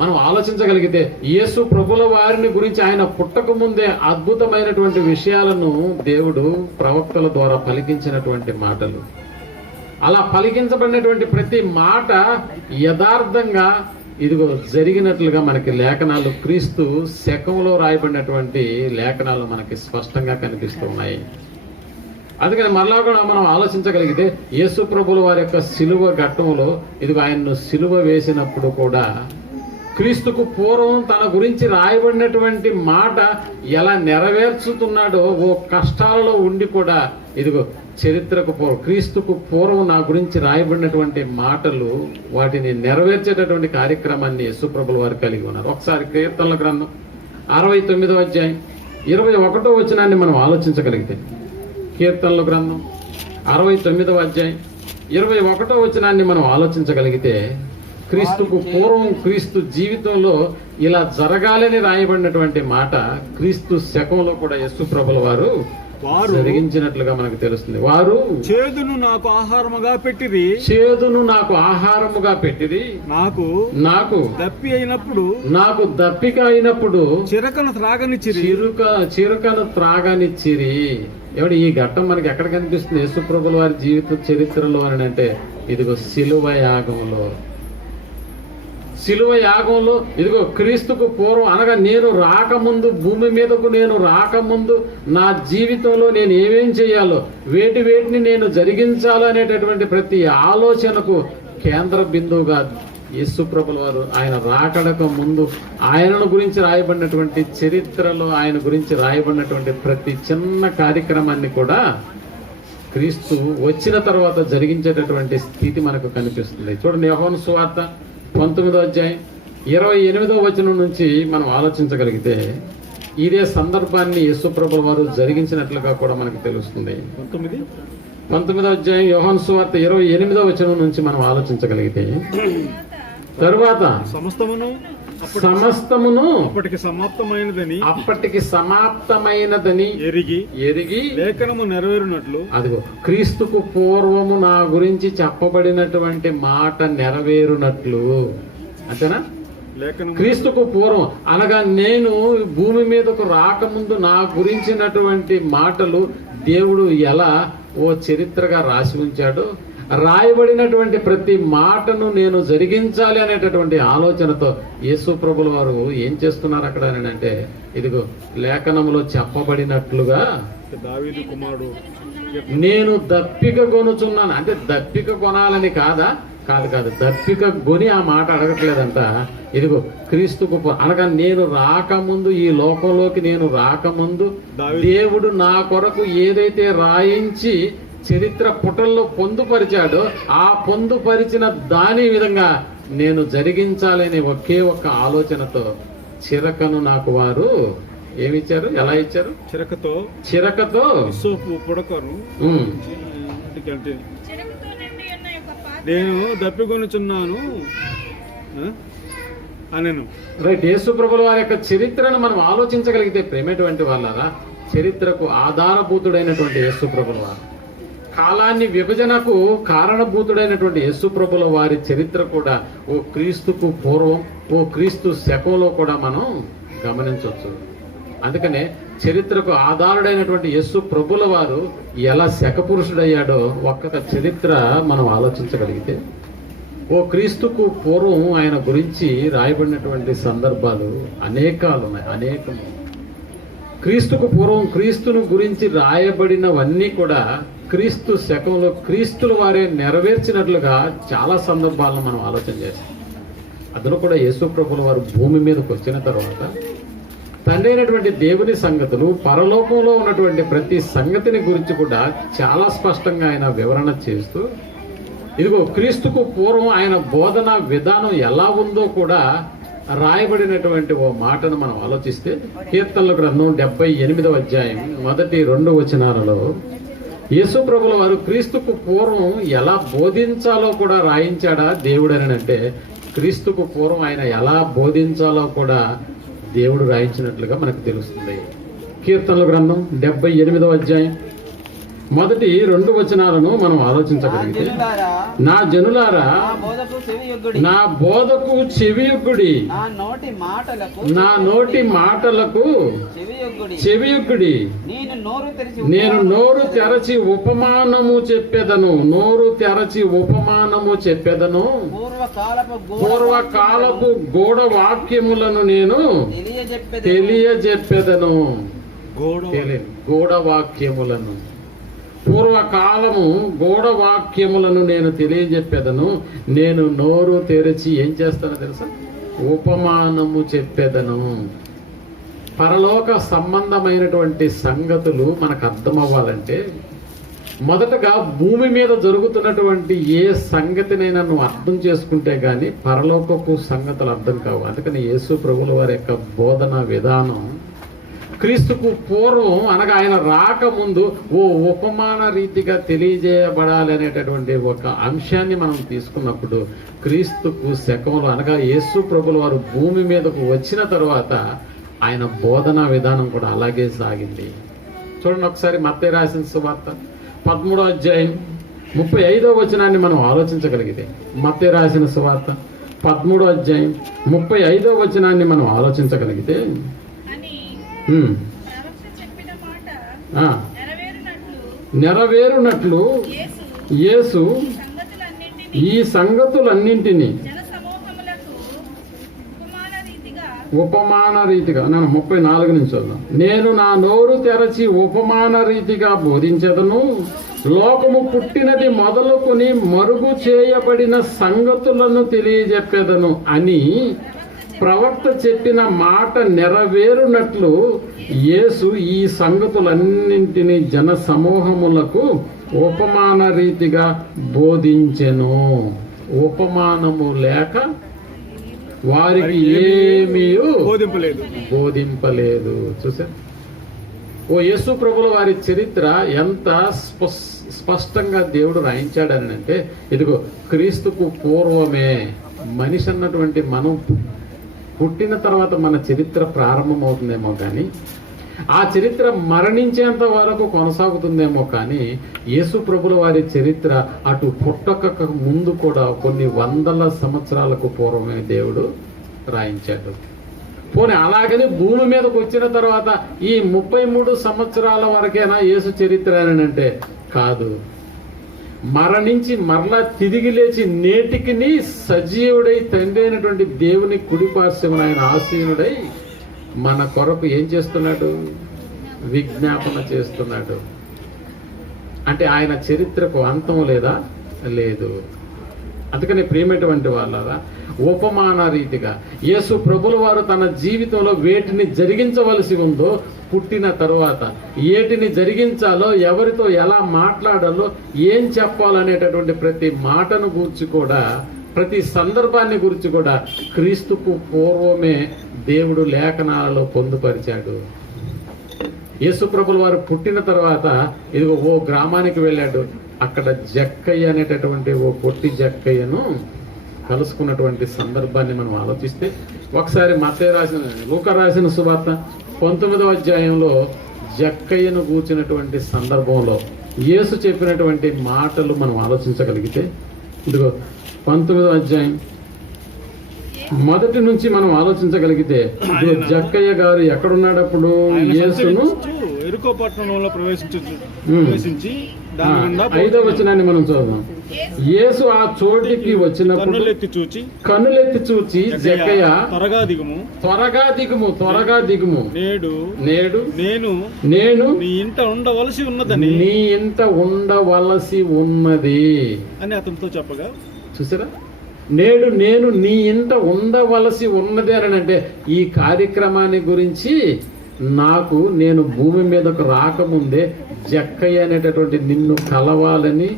మనం ఆలోచించగలిగితే యేసు ప్రభుల వారిని గురించి ఆయన పుట్టక ముందే అద్భుతమైనటువంటి విషయాలను దేవుడు ప్రవక్తల ద్వారా పలికించినటువంటి మాటలు, అలా పలికించబడినటువంటి ప్రతి మాట యథార్థంగా ఇదిగో జరిగినట్లుగా మనకి లేఖనాలు, క్రీస్తు శకంలో రాయబడినటువంటి లేఖనాలు మనకి స్పష్టంగా కనిపిస్తూ ఉన్నాయి. అందుకని మరలా కూడా మనం ఆలోచించగలిగితే యేసు ప్రభుల వారి యొక్క సిలువ ఘట్టంలో ఇదిగో ఆయన్ను సిలువ వేసినప్పుడు కూడా క్రీస్తుకు పూర్వం తన గురించి రాయబడినటువంటి మాట ఎలా నెరవేర్చుతున్నాడో, ఓ కష్టాలలో ఉండి కూడా ఇదిగో చరిత్రకు పూర్వం క్రీస్తుకు పూర్వం నా గురించి రాయబడినటువంటి మాటలు వాటిని నెరవేర్చేటటువంటి కార్యక్రమాన్ని యేసుప్రభుల వారు కలిగి ఉన్నారు. ఒకసారి కీర్తనల గ్రంథం 69వ అధ్యాయం 21వ వచనాన్ని మనం ఆలోచించగలిగితే, కీర్తనల గ్రంథం 69వ అధ్యాయం 21వ వచనాన్ని మనం ఆలోచించగలిగితే, క్రీస్తుకు పూర్వం క్రీస్తు జీవితంలో ఇలా జరగాలని రాయబడినటువంటి మాట క్రీస్తు శకంలో కూడా యేసుప్రభుల వారు జరిగించినట్లుగా మనకు తెలుస్తుంది. వారు చేదును నాకు ఆహారముగా పెట్టిరి, నాకు దప్పిక అయినప్పుడు చిరకను త్రాగనిచ్చిరి. ఎవడు ఈ ఘట్టం మనకి ఎక్కడ కనిపిస్తుంది యేసుప్రభుల వారి జీవిత చరిత్రలో అని అంటే, ఇదిగో శిలువ యాగంలో ఇదిగో క్రీస్తుకు పూర్వం అనగా నేను రాకముందు, భూమి మీదకు నేను రాకముందు నా జీవితంలో నేను ఏమేం చేయాలో, వేటిని నేను జరిగించాలో అనేటటువంటి ప్రతి ఆలోచనకు కేంద్ర బిందువుగా యేసుప్రభుల వారు ఆయన రాకడక ముందు ఆయనను గురించి రాయబడినటువంటి చరిత్రలో ఆయన గురించి రాయబడినటువంటి ప్రతి చిన్న కార్యక్రమాన్ని కూడా క్రీస్తు వచ్చిన తర్వాత జరిగించేటటువంటి స్థితి మనకు కనిపిస్తుంది. చూడండి, యోహాను సువార్త 19వ అధ్యాయం 28వ వచనం నుంచి మనం ఆలోచించగలిగితే ఇదే సందర్భాన్ని యేసుప్రభుల వారు జరిగించినట్లుగా కూడా మనకు తెలుస్తుంది. 19వ అధ్యాయం యోహాను సువార్త 28వ వచనం నుంచి మనం ఆలోచించగలిగితే, తరువాత సమస్తమును అప్పటికి సమాప్తమైనదని ఎరిగి లేఖనము నెరవేరునట్లు, అదిగో క్రీస్తుకు పూర్వము నా గురించి చెప్పబడినటువంటి మాట నెరవేరునట్లు. అంతేనా? క్రీస్తుకు పూర్వం అనగా నేను భూమి మీదకు రాకముందు నా గురించినటువంటి మాటలు దేవుడు ఎలా ఓ చరిత్రగా రాసి ఉంచాడో, రాయబడినటువంటి ప్రతి మాటను నేను జరిగించాలి అనేటటువంటి ఆలోచనతో యేసుప్రభుల వారు ఏం చేస్తున్నారు అక్కడ అని అంటే, ఇదిగో లేఖనములో చెప్పబడినట్లుగా దావీదు కుమారుడు నేను దప్పిక కొనుచున్నాను అంటే, దప్పిక కొనాలని కాదు, దప్పిక కొని ఆ మాట అడగట్లేదంట. ఇదిగో క్రీస్తుకు అనగా నేను రాకముందు, ఈ లోకంలోకి నేను రాకముందు దేవుడు నా కొరకు ఏదైతే రాయించి చరిత్ర పుటల్లో పొందుపరిచాడో, ఆ పొందుపరిచిన దాని విధంగా నేను జరిగించాలని ఒకే ఒక్క ఆలోచనతో చిరకను నాకు వారు ఏమిచ్చారు, ఎలా ఇచ్చారు? చిరకతో సోపు పుడకను నేను దప్పికొనుచున్నాను అనెను. రైట్. యేసుప్రభుల వారి యొక్క చరిత్రను మనం ఆలోచించగలిగితే ప్రేమటువంటి వాళ్ళారా, చరిత్రకు ఆధారభూతుడైనటువంటి యేసుప్రభుల వారు, కాలాన్ని విభజనకు కారణభూతుడైనటువంటి యేసుప్రభుల వారి చరిత్ర కూడా ఓ క్రీస్తుకు పూర్వం, ఓ క్రీస్తు శకంలో కూడా మనం గమనించవచ్చు. అందుకనే చరిత్రకు ఆధారుడైనటువంటి యేసు ప్రభుల వారు ఎలా శకపురుషుడయ్యాడో ఒక్క చరిత్ర మనం ఆలోచించగలిగితే, ఓ క్రీస్తుకు పూర్వం ఆయన గురించి రాయబడినటువంటి సందర్భాలు అనేకాలు ఉన్నాయి, అనేకము. క్రీస్తుకు పూర్వం క్రీస్తును గురించి రాయబడినవన్నీ కూడా క్రీస్తు శకంలో క్రీస్తుల వారే నెరవేర్చినట్లుగా చాలా సందర్భాలను మనం ఆలోచన చేస్తాం. అందులో కూడా యేసు ప్రభుల వారు భూమి మీదకి వచ్చిన తర్వాత తండ్రి అయినటువంటి దేవుని సంగతులు, పరలోకంలో ఉన్నటువంటి ప్రతి సంగతిని గురించి కూడా చాలా స్పష్టంగా ఆయన వివరణ చేస్తూ, ఇదిగో క్రీస్తుకు పూర్వం ఆయన బోధన విధానం ఎలా ఉందో కూడా రాయబడినటువంటి ఓ మాటను మనం ఆలోచిస్తే, కీర్తనల గ్రంథం 78వ అధ్యాయం 1-2 వచనాలలో యేసు ప్రభుల వారు క్రీస్తుకు పూర్వం ఎలా బోధించాలో కూడా రాయించాడా దేవుడు అని అంటే, క్రీస్తుకు పూర్వం ఆయన ఎలా బోధించాలో కూడా దేవుడు రాయించినట్లుగా మనకు తెలుస్తుంది. కీర్తనల గ్రంథం 78వ అధ్యాయం 1-2 వచనాలను మనం ఆలోచించగలిగితే, నా జనులారా నా బోధకు చెవియొగ్గుడి, నా నోటి మాటలకు చెవియొగ్గుడి, నేను నోరు తెరచి ఉపమానము చెప్పెదను, నోరు తెరచి ఉపమానము చెప్పెదను, పూర్వకాలపు గూఢ వాక్యములను నేను తెలియజెప్పెదను. గూఢ వాక్యములను, పూర్వకాలము గూఢవాక్యములను నేను తెలియజెప్పేదను. నేను నోరు తెరిచి ఏం చేస్తానో తెలుసా? ఉపమానము చెప్పేదను. పరలోక సంబంధమైనటువంటి సంగతులు మనకు అర్థమవ్వాలంటే మొదటగా భూమి మీద జరుగుతున్నటువంటి ఏ సంగతినైనా నువ్వు అర్థం చేసుకుంటే గానీ పరలోకపు సంగతులు అర్థం కావు. అందుకని యేసు ప్రభుల వారి యొక్క బోధన విధానం క్రీస్తుకు పూర్వం అనగా ఆయన రాకముందు ఓ ఉపమాన రీతిగా తెలియజేయబడాలి అనేటటువంటి ఒక అంశాన్ని మనం తీసుకున్నప్పుడు, క్రీస్తుకు శకంలో అనగా యేసు ప్రభుల వారు భూమి మీదకు వచ్చిన తర్వాత ఆయన బోధనా విధానం కూడా అలాగే సాగింది. చూడండి ఒకసారి మత్తయి రాసిన సువార్త 13వ అధ్యాయం 35వ వచనాన్ని మనం ఆలోచించగలిగితే, మత్తయి రాసిన సువార్త 13వ అధ్యాయం 35వ వచనాన్ని మనం ఆలోచించగలిగితే, నెరవేరునట్లు యేసు ఈ సంగతులన్నింటినీ ఉపమాన రీతిగా, నేను 34 నుంచి చదువు, నేను నా నోరు తెరచి ఉపమాన రీతిగా బోధించెదను, లోకము పుట్టినది మొదలుకొని మరుగు చేయబడిన సంగతులను తెలియజెప్పేదను అని ప్రవక్త చెప్పిన మాట నెరవేరునట్లు యేసు ఈ సంగతులన్నింటినీ జన సమూహములకు ఉపమాన రీతిగా బోధించెను. ఉపమానము లేక వారికి ఏమీ బోధింపలేదు. చూసా ఓ యేసు ప్రభుల వారి చరిత్ర ఎంత స్పష్టంగా దేవుడు రాయించాడని అంటే, ఇదిగో క్రీస్తుకు పూర్వమే మనిషి అన్నటువంటి మనం పుట్టిన తర్వాత మన చరిత్ర ప్రారంభమవుతుందేమో కానీ ఆ చరిత్ర మరణించేంత వరకు కొనసాగుతుందేమో కానీ యేసు ప్రభుల వారి చరిత్ర అటు పుట్టక ముందు కూడా కొన్ని వందల సంవత్సరాలకు పూర్వమే దేవుడు రాయించాడు. పోనీ అలాగని భూమి మీదకి వచ్చిన తర్వాత ఈ 33 సంవత్సరాల వరకేనా యేసు చరిత్ర అని అంటే కాదు. మరణించి మరలా తిరిగి లేచి నేటికి సజీవుడై తండ్రి అయినటువంటి దేవుని కుడిపార్శ్వమున ఆయన ఆసీనుడై మన కొరకు ఏం చేస్తున్నాడు? విజ్ఞాపన చేస్తున్నాడు. అంటే ఆయన చరిత్రకు అంతం లేదా? లేదు. అందుకని ప్రియమైనటువంటి వాళ్ళరా, ఉపమాన రీతిగా యేసు ప్రభుల వారు తన జీవితంలో వేటిని జరిగించవలసి ఉందో పుట్టిన తరువాత, ఏటిని జరిగించాలో, ఎవరితో ఎలా మాట్లాడాలో, ఏం చెప్పాలనేటటువంటి ప్రతి మాటను గురించి కూడా, ప్రతి సందర్భాన్ని గురించి కూడా క్రీస్తుకు పూర్వమే దేవుడు లేఖనాలలో పొందుపరిచాడు. యేసు ప్రభుల వారు పుట్టిన తర్వాత ఇదిగో ఓ గ్రామానికి వెళ్ళాడు. అక్కడ జక్కయ్య అనేటటువంటి ఓ పొట్టి జక్కయ్యను కలుసుకున్నటువంటి సందర్భాన్ని మనం ఆలోచిస్తే, ఒకసారి మత్తయి రాసిన, లూకా రాసిన సువార్త 19వ అధ్యాయంలో జక్కయ్యను కూర్చున్నటువంటి సందర్భంలో యేసు చెప్పినటువంటి మాటలు మనం ఆలోచించగలిగితే, ఇదిగో 19వ అధ్యాయం 1 నుంచి మనం ఆలోచించగలిగితే, జక్కయ్య గారు ఎక్కడున్నాడు? అప్పుడు యేసును ఎరుకో పట్టణంలో ప్రవేశించి దాని గుండా 5వ వచనాన్ని మనం చూద్దాం. యేసు ఆ చోటికి వచ్చినప్పుడు కన్నులెత్తి చూచి జక్కయ్య త్వరగా దిగుము నేడు నేను నీ ఇంట ఉండవలసి ఉన్నది అని అతనితో చెప్పగా, చూసారా, నేడు నేను నీ ఇంట ఉండవలసి ఉన్నది అని అంటే ఈ కార్యక్రమాన్ని గురించి నేను భూమి మీదకు రాకముందే జక్కయ్య అనేటటువంటి నిన్ను కలవాలని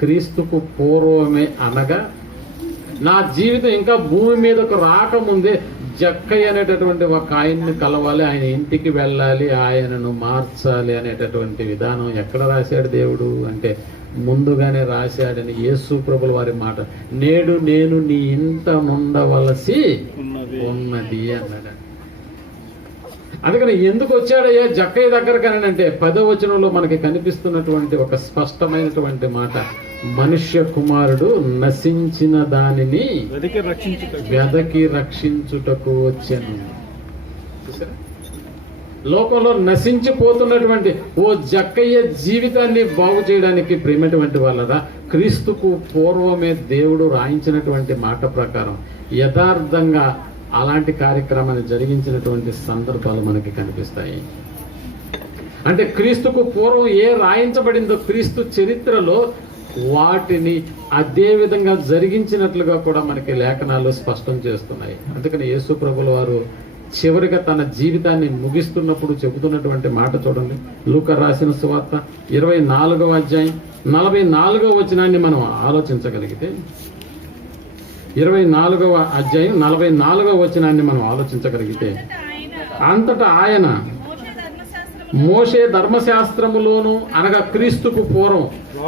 క్రీస్తుకు పూర్వమే అనగా, నా జీవితం ఇంకా భూమి మీదకు రాకముందే జక్కయ్య అనేటటువంటి ఒక ఆయన్ని కలవాలి, ఆయన ఇంటికి వెళ్ళాలి, ఆయనను మార్చాలి అనేటటువంటి విధానం ఎక్కడ రాశాడు దేవుడు అంటే ముందుగానే రాశాడని యేసు ప్రభుల వారి మాట. నేడు నేను నీ ఇంట ఉండవలసి ఉన్నది అన్నాడు. అందుకని ఎందుకు వచ్చాడయ్యా జక్కయ్య దగ్గరకు అని అంటే 10వ వచనంలో మనకి కనిపిస్తున్నటువంటి ఒక స్పష్టమైనటువంటి మాట, మనుష్య కుమారుడు నశించిన దానిని వెదకి రక్షించుటకు వచ్చాను. లోకంలో నశించిపోతున్నటువంటి ఓ జక్కయ్య జీవితాన్ని బాగు చేయడానికి ప్రేమటువంటి వాళ్ళరా, క్రీస్తుకు పూర్వమే దేవుడు రాయించినటువంటి మాట ప్రకారం యథార్థంగా అలాంటి కార్యక్రమాన్ని జరిగించినటువంటి సందర్భాలు మనకి కనిపిస్తాయి. అంటే క్రీస్తుకు పూర్వం ఏ రాయించబడిందో క్రీస్తు చరిత్రలో వాటిని అదే విధంగా జరిగించినట్లుగా కూడా మనకి లేఖనాలు స్పష్టం చేస్తున్నాయి. అందుకని యేసు ప్రభుల వారు చివరిగా తన జీవితాన్ని ముగిస్తున్నప్పుడు చెబుతున్నటువంటి మాట చూడండి. లూకా రాసిన సువార్త 24వ అధ్యాయం 44వ వచనాన్ని మనం ఆలోచించగలిగితే, 24వ అధ్యాయం 44వ వచనాన్ని మనం ఆలోచించగలిగితే, అంతటా ఆయన మోషే ధర్మశాస్త్రములోను అనగా క్రీస్తుకు పూర్వం,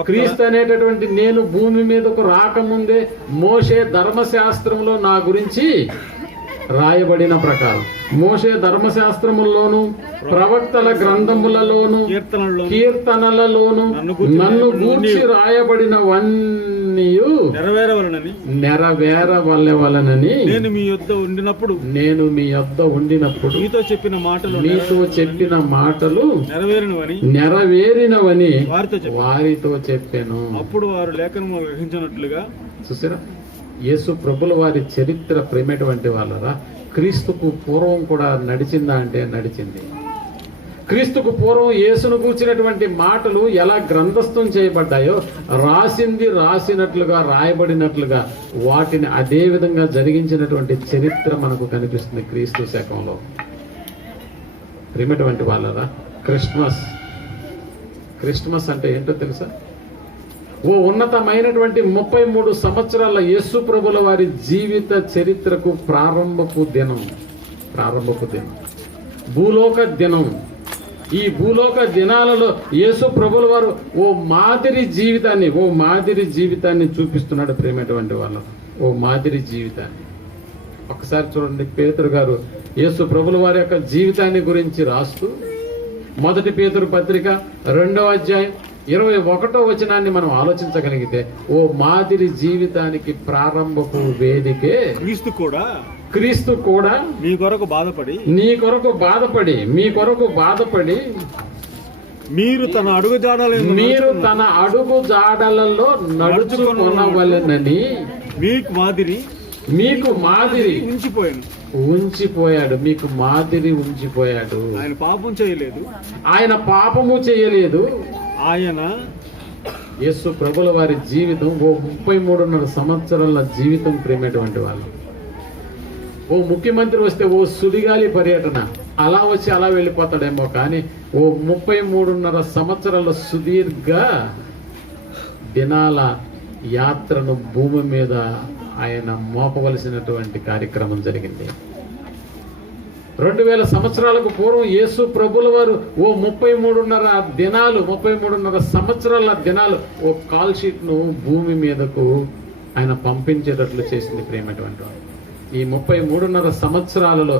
క్రీస్తు అనేటటువంటి నేను భూమి మీదకు రాకముందే మోషే ధర్మశాస్త్రములో నా గురించి రాయబడిన ప్రకారం, మోషే ధర్మశాస్త్రముల్లోను ప్రవక్తల గ్రంథములలోను కీర్తనలలోను నన్ను గూర్చి రాయబడినవన్నీ నెరవేరవలెనని నేను మీ యొద్ద ఉండినప్పుడు మీతో చెప్పిన మాటలు నెరవేరినవని వారితో చెప్పాను. అప్పుడు వారు లేఖనము గ్రహించినట్లుగా. చూసారా, యేసు ప్రభుల వారి చరిత్ర ప్రేమటువంటి వాళ్ళరా, క్రీస్తుకు పూర్వం కూడా నడిచిందా అంటే నడిచింది. క్రీస్తుకు పూర్వం యేసును కూర్చున్నటువంటి మాటలు ఎలా గ్రంథస్థం చేయబడ్డాయో, రాసినట్లుగా రాయబడినట్లుగా వాటిని అదే విధంగా జరిగించినటువంటి చరిత్ర మనకు కనిపిస్తుంది క్రీస్తు శకంలో. ప్రేమటువంటి వాళ్ళరా, క్రిస్మస్ అంటే ఏంటో తెలుసా? ఓ ఉన్నతమైనటువంటి 33 సంవత్సరాల యేసు ప్రభుల వారి జీవిత చరిత్రకు ప్రారంభపు దినం, భూలోక దినం. ఈ భూలోక దినాలలో యేసు ప్రభుల వారు ఓ మాదిరి జీవితాన్ని చూపిస్తున్నాడు ప్రేమటువంటి వాళ్ళు. ఓ మాదిరి జీవితాన్ని ఒకసారి చూడండి. పేతురు గారు యేసు ప్రభుల వారి యొక్క జీవితాన్ని గురించి రాస్తూ, 1 పేతురు పత్రిక 2వ అధ్యాయం 21వ వచనాన్ని మనం ఆలోచించగలిగితే, ఓ మాదిరి జీవితానికి ప్రారంభపు వేదికే క్రీస్తు కూడా నీ కొరకు బాధపడి మీరు తన అడుగు జాడలలో నడుచుకొనవలెనని మీకు మాదిరి ఉంచిపోయాడు. మీకు మాదిరి ఉంచిపోయాడు. ఆయన పాపము చేయలేదు. ఆయన యేసు ప్రభుల వారి జీవితం ఓ 33.5 సంవత్సరాల జీవితం ప్రేమటువంటి వాళ్ళు. ఓ ముఖ్యమంత్రి వస్తే ఓ సుడిగాలి పర్యటన అలా వచ్చి అలా వెళ్ళిపోతాడేమో, కానీ ఓ 33.5 సంవత్సరాల సుదీర్ఘ దినాల యాత్రను భూమి మీద ఆయన మోపవలసినటువంటి కార్యక్రమం జరిగింది. 2000 సంవత్సరాలకు పూర్వం యేసు ప్రభుల వారు ఓ 33.5 సంవత్సరాల దినాలు ఓ కాల్ షీట్ను భూమి మీదకు ఆయన పంపించేటట్లు చేసింది ప్రేమటువంటి వారు. ఈ 33.5 సంవత్సరాలలో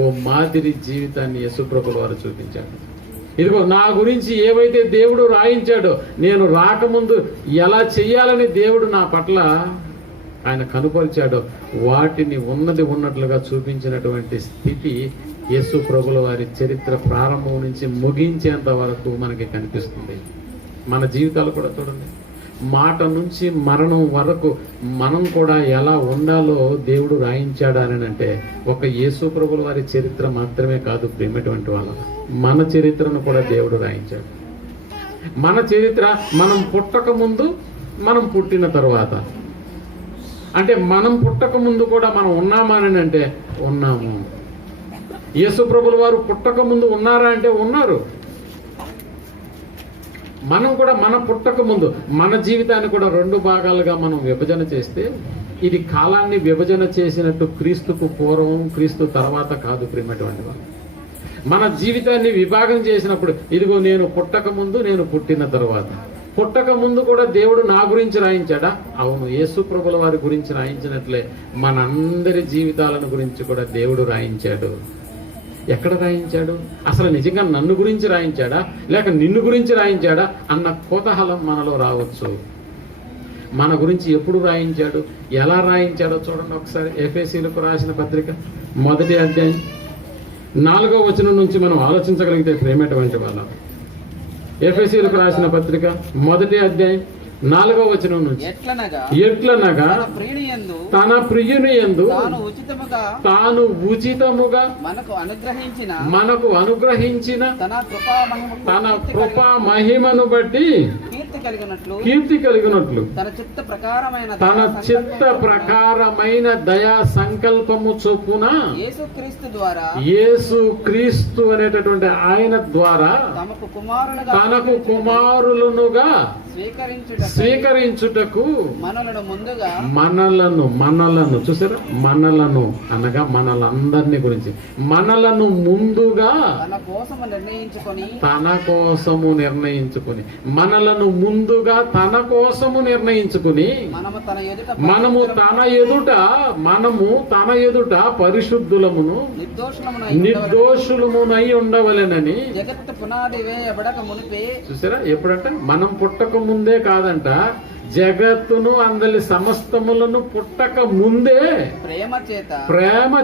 ఓ మాదిరి జీవితాన్ని యేసు ప్రభుల వారు చూపించాడు. ఇదిగో నా గురించి ఏవైతే దేవుడు రాయించాడో, నేను రాకముందు ఎలా చెయ్యాలని దేవుడు నా పట్ల ఆయన కనుపరిచాడో వాటిని ఉన్నది ఉన్నట్లుగా చూపించినటువంటి స్థితి యేసు ప్రభుల వారి చరిత్ర ప్రారంభం నుంచి ముగించేంత వరకు మనకి కనిపిస్తుంది. మన జీవితాలు కూడా చూడండి, మాట నుంచి మరణం వరకు మనం కూడా ఎలా ఉండాలో దేవుడు రాయించాడు అని అంటే ఒక యేసు ప్రభుల వారి చరిత్ర మాత్రమే కాదు ప్రేమటువంటి వాళ్ళ, మన చరిత్రను కూడా దేవుడు రాయించాడు. మన చరిత్ర మనం పుట్టక ముందు, మనం పుట్టిన తర్వాత. అంటే మనం పుట్టక ముందు కూడా మనం ఉన్నామా అని అంటే ఉన్నాము. యేసు ప్రభుల వారు పుట్టక ముందు ఉన్నారా అంటే ఉన్నారు. మనం కూడా మన పుట్టక ముందు మన జీవితాన్ని కూడా 2 భాగాలుగా మనం విభజన చేస్తే ఇది కాలాన్ని విభజన చేసినట్టు క్రీస్తుకు పూర్వం క్రీస్తు తర్వాత కాదు ప్రియమైనటువంటి వాళ్ళు. మన జీవితాన్ని విభాగం చేసినప్పుడు ఇదిగో నేను పుట్టక ముందు, నేను పుట్టిన తర్వాత. పుట్టక ముందు కూడా దేవుడు నా గురించి రాయించాడా? అవును, యేసు ప్రభుల వారి గురించి రాయించినట్లే మనందరి జీవితాలను గురించి కూడా దేవుడు రాయించాడు. ఎక్కడ రాయించాడు? అసలు నిజంగా నన్ను గురించి రాయించాడా లేక నిన్ను గురించి రాయించాడా అన్న కుతూహలం మనలో రావచ్చు. మన గురించి ఎప్పుడు రాయించాడు, ఎలా రాయించాడో చూడండి ఒకసారి. ఎఫెసీయులకు రాసిన పత్రిక 1వ అధ్యాయం 4వ వచనం నుంచి మనం ఆలోచించగలిగితే ప్రేమటువంటి వాళ్ళం. ఎఫెసీయులకు రాసిన పత్రిక 1వ అధ్యాయం 4వ వచనం నుంచి ఎట్లనగా తన ప్రియుని యందు తాను ఉచితముగా మనకు అనుగ్రహించిన తన కృపా మహిమను బట్టి కీర్తి కలిగినట్లు తన చిత్త ప్రకారమైన దయా సంకల్పము చొప్పున యేసు క్రీస్తు అనేటటువంటి ఆయన ద్వారా తనకు కుమారులనుగా స్వీకరించుటకు మనలను చూసారా, మనలను అనగా మనలందరినీ గురించి మనలను ముందుగా తన కోసము నిర్ణయించుకొని మనలను ముందుగా తన కోసము నిర్ణయించుకుని మనము తన ఎదుట పరిశుద్ధులమును నిర్దోషులమునై ఉండవలెనని. చూసారా, ఎప్పుడంటే మనం పుట్టక ముందే కాదంట, జగత్తును అందరి సమస్తములను పుట్టక ముందే ప్రేమ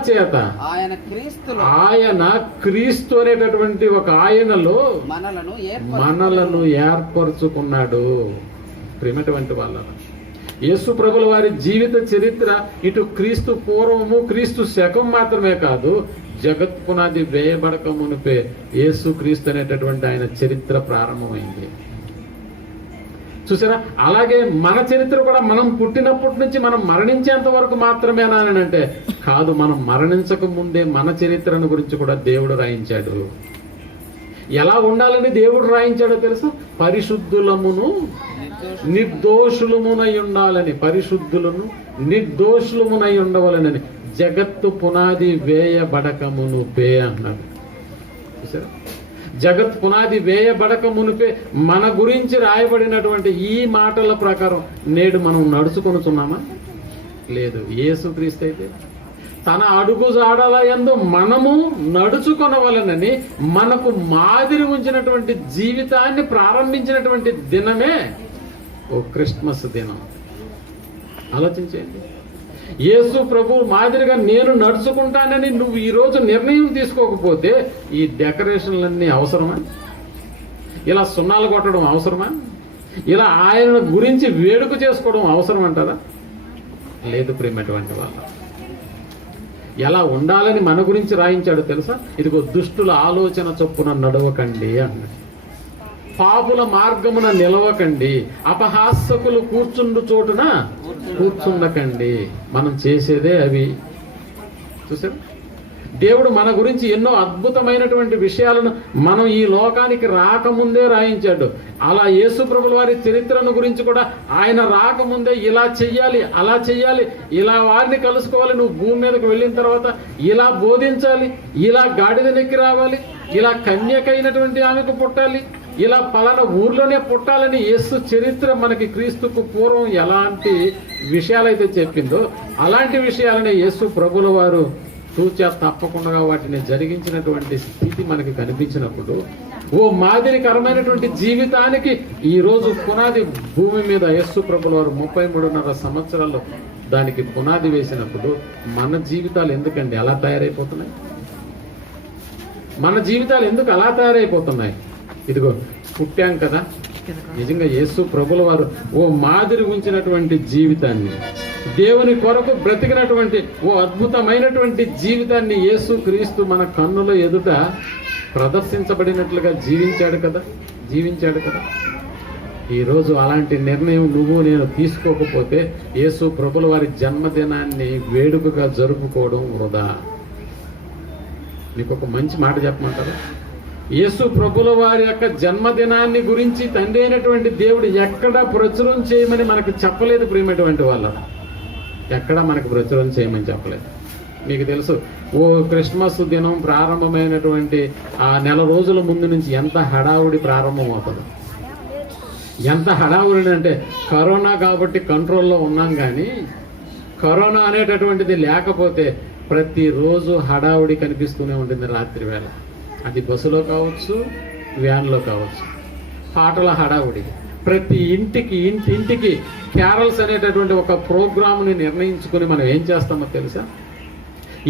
చేత ఆయన క్రీస్తు అనేటటువంటి ఒక ఆయనలో మనలను ఏర్పరచుకున్నాడు. ప్రేమటువంటి వాళ్ళ యేసు ప్రభుల వారి జీవిత చరిత్ర ఇటు క్రీస్తు పూర్వము క్రీస్తు శకం మాత్రమే కాదు, జగత్ పునాది వేయబడక మునిపే యేసు క్రీస్తు అనేటటువంటి ఆయన చరిత్ర ప్రారంభమైంది. చూసారా, అలాగే మన చరిత్ర కూడా మనం పుట్టినప్పటి నుంచి మనం మరణించేంత వరకు మాత్రమేనా అని అంటే కాదు, మనం మరణించక ముందే మన చరిత్రను గురించి కూడా దేవుడు రాయించాడు. ఎలా ఉండాలని దేవుడు రాయించాడో తెలుసా? పరిశుద్ధులమును నిర్దోషులమునై ఉండాలని, పరిశుద్ధులను నిర్దోషులమునై ఉండవాలని జగత్తు పునాది వేయబడక మునుపే అన్నాడు. చూసారా, జగత్ పునాది వేయబడక మునిపే మన గురించి రాయబడినటువంటి ఈ మాటల ప్రకారం నేడు మనం నడుచుకొనుచున్నామా? లేదు. యేసుక్రీస్తు అయితే తన అడుగు జాడల యందు మనము నడుచుకొనవలెనని మనకు మాదిరి ఉంచినటువంటి జీవితాన్ని ప్రారంభించినటువంటి దినమే ఓ క్రిస్మస్ దినం. ఆలోచించండి, యేసు ప్రభు మాదిరిగా నేను నడుచుకుంటానని నువ్వు ఈరోజు నిర్ణయం తీసుకోకపోతే ఈ డెకరేషన్లన్నీ అవసరమా? ఇలా సున్నాలు కొట్టడం అవసరమా? ఇలా ఆయన గురించి వేడుక చేసుకోవడం అవసరం అంటారా? లేదు ప్రేమటువంటి వాళ్ళ. ఎలా ఉండాలని మన గురించి రాయించాడు తెలుసా? ఇదిగో దుష్టుల ఆలోచన చొప్పున నడవకండి అన్నాడు, పాపుల మార్గమున నిలవకండి, అపహాస్యకులు కూర్చుండు చోటున కూర్చుండకండి. మనం చేసేదే అవి. చూసారు, దేవుడు మన గురించి ఎన్నో అద్భుతమైనటువంటి విషయాలను మనం ఈ లోకానికి రాకముందే రాయించాడు. అలా యేసు ప్రభుల వారి చరిత్రను గురించి కూడా ఆయన రాకముందే ఇలా చెయ్యాలి, అలా చెయ్యాలి, ఇలా వారిని కలుసుకోవాలి, నువ్వు భూమి మీదకు వెళ్ళిన తర్వాత ఇలా బోధించాలి, ఇలా గాడిద నెక్కి రావాలి, ఇలా కన్యకైనటువంటి ఆమెకు పుట్టాలి, ఇలా పలానా ఊర్లోనే పుట్టాలని యేసు చరిత్ర మనకి క్రీస్తుకు పూర్వం ఎలాంటి విషయాలైతే చెప్పిందో అలాంటి విషయాలనే యేసు ప్రభుల వారు తూచా తప్పకుండా వాటిని జరిగించినటువంటి స్థితి మనకి కనిపించినప్పుడు ఓ మాదిరికరమైనటువంటి జీవితానికి ఈరోజు పునాది భూమి మీద యేసు ప్రభుల వారు 33.5 సంవత్సరాల్లో దానికి పునాది వేసినప్పుడు మన జీవితాలు ఎందుకండి అలా తయారైపోతున్నాయి? మన జీవితాలు ఎందుకు అలా తయారైపోతున్నాయి? ఇదిగో పుట్టాం కదా, నిజంగా యేసు ప్రభుల వారు ఓ మాదిరి ఉంచినటువంటి జీవితాన్ని, దేవుని కొరకు బ్రతికినటువంటి ఓ అద్భుతమైనటువంటి జీవితాన్ని యేసు క్రీస్తు మన కన్నుల ఎదుట ప్రదర్శించబడినట్లుగా జీవించాడు కదా. ఈరోజు అలాంటి నిర్ణయం నువ్వు నేను తీసుకోకపోతే యేసు ప్రభుల వారి జన్మదినాన్ని వేడుకగా జరుపుకోవడం వృధా. నీకు ఒక మంచి మాట చెప్పమంటారా? యేసు ప్రభుల వారి యొక్క జన్మదినాన్ని గురించి తండ్రి అయినటువంటి దేవుడు ఎక్కడా ప్రచురం చేయమని మనకు చెప్పలేదు. ప్రియమైనటువంటి వాళ్ళ ఎక్కడా మనకు ప్రచురం చేయమని చెప్పలేదు. మీకు తెలుసు, ఓ క్రిస్మస్ దినం ప్రారంభమైనటువంటి ఆ నెల రోజుల ముందు నుంచి ఎంత హడావుడి ప్రారంభం అవుతుంది. ఎంత హడావుడి అంటే, కరోనా కాబట్టి కంట్రోల్లో ఉన్నాం, కానీ కరోనా అనేటటువంటిది లేకపోతే ప్రతిరోజు హడావుడి కనిపిస్తూనే ఉంటుంది రాత్రి వేళ. అది బస్సులో కావచ్చు, వ్యాన్లో కావచ్చు, పాటల హడావుడి. ప్రతి ఇంటికి క్యారల్స్ అనేటటువంటి ఒక ప్రోగ్రామ్ని నిర్ణయించుకుని మనం ఏం చేస్తామో తెలుసా?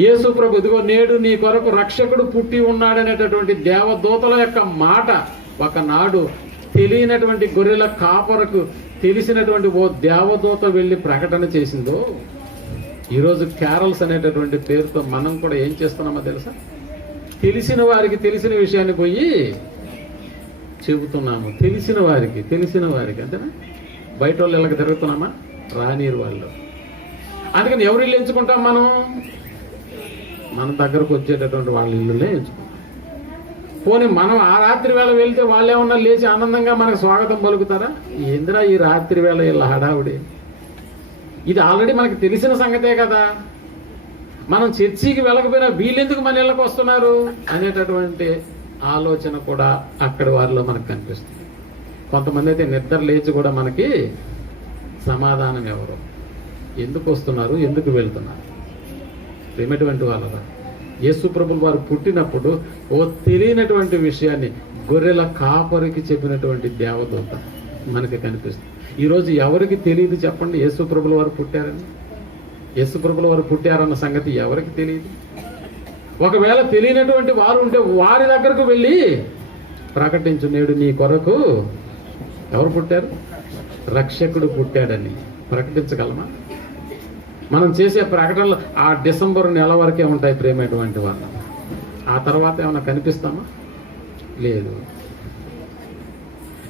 యేసు ప్రభు ఇదిగో నేడు నీ కొరకు రక్షకుడు పుట్టి ఉన్నాడనేటటువంటి దేవదూతల యొక్క మాట ఒకనాడు తెలియనటువంటి గొర్రెల కాపరకు తెలిసినటువంటి ఓ దేవదూత వెళ్ళి ప్రకటన చేసిందో, ఈరోజు క్యారల్స్ అనేటటువంటి పేరుతో మనం కూడా ఏం చేస్తున్నామో తెలుసా? తెలిసిన వారికి తెలిసిన విషయాన్ని పోయి చెబుతున్నాము. తెలిసిన వారికి అంతేనా? బయట వాళ్ళు ఇళ్ళకి తిరుగుతున్నామా? రానీరు వాళ్ళు. అందుకని ఎవరి ఇల్లు ఎంచుకుంటాం మనం? మన దగ్గరకు వచ్చేటటువంటి వాళ్ళ ఇల్లునే ఎంచుకుంటాం. పోనీ మనం ఆ రాత్రి వేళ వెళ్తే వాళ్ళు ఏమన్నా లేచి ఆనందంగా మనకు స్వాగతం పలుకుతారా? ఏందిరా ఈ రాత్రి వేళ ఇలా హడావుడి? ఇది ఆల్రెడీ మనకు తెలిసిన సంగతే కదా. మనం చర్చికి వెళ్ళకపోయినా వీళ్ళెందుకు మన ఇళ్ళకి వస్తున్నారు అనేటటువంటి ఆలోచన కూడా అక్కడి వారిలో మనకు కనిపిస్తుంది. కొంతమంది అయితే నిద్ర లేచి కూడా మనకి సమాధానం ఎవరు, ఎందుకు వస్తున్నారు, ఎందుకు వెళ్తున్నారు? ఏమిటువంటి వాళ్ళరా? యేసు ప్రభువు వారు పుట్టినప్పుడు ఓ తెలియనటువంటి విషయాన్ని గొర్రెల కాపరికి చెప్పినటువంటి దేవదూత మనకి కనిపిస్తుంది. ఈరోజు ఎవరికి తెలియదు చెప్పండి యేసు ప్రభుల వారు పుట్టారని? యేసు ప్రభుల వారు పుట్టారన్న సంగతి ఎవరికి తెలియదు? ఒకవేళ తెలియనటువంటి వారు ఉంటే వారి దగ్గరకు వెళ్ళి ప్రకటించు, నేడు నీ కొరకు ఎవరు పుట్టారు? రక్షకుడు పుట్టాడని ప్రకటించగలమా? మనం చేసే ప్రకటనలు ఆ డిసెంబర్ నెల వరకే ఉంటాయి ప్రేమైనటువంటి వాళ్ళు. ఆ తర్వాత ఏమైనా కనిపిస్తామా? లేదు.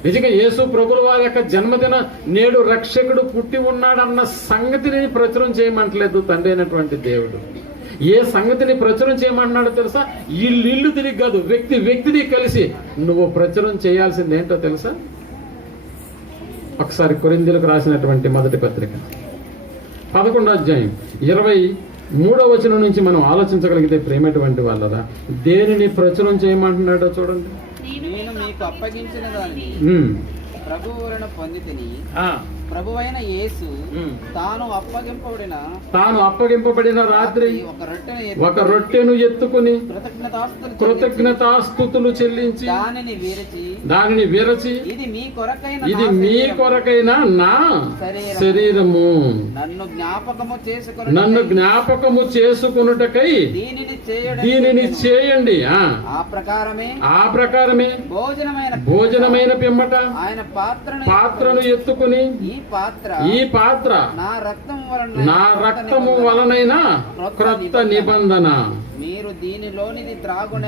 నిజంగా యేసు ప్రభుల వారి యొక్క జన్మదిన నేడు రక్షకుడు పుట్టి ఉన్నాడన్న సంగతిని ప్రచురం చేయమంటలేదు తండ్రి అయినటువంటి దేవుడు. ఏ సంగతిని ప్రచురం చేయమంటున్నాడో తెలుసా? ఇల్లు తిరిగి కాదు, వ్యక్తిని కలిసి నువ్వు ప్రచురం చేయాల్సింది ఏంటో తెలుసా? ఒకసారి కొరింథీయులకు రాసినటువంటి మొదటి పత్రిక 11వ అధ్యాయం 23వ వచనం నుంచి మనం ఆలోచించగలిగితే ప్రేమటువంటి వాళ్ళరా దేనిని ప్రచురం చేయమంటున్నాడో చూడండి. నేను మీకు అప్పగించిన దానిని ప్రభువు వలన పొందితిని, ప్రభువైన యేసు తాను అప్పగింపబడిన రాత్రి ఒక రొట్టెను ఎత్తుకుని కృతజ్ఞతాస్తుతులు చెల్లించి దానిని విరచి ఇది మీ కొరకైన నా శరీరము, నన్ను జ్ఞాపకము చేసుకొనుటకై దీనిని చేయండి. ఆ ప్రకారమే భోజనమైన పిమ్మట పాత్రను ఎత్తుకుని ఈ పాత్ర నా రక్తము వలనైన క్రొత్త నిబంధన,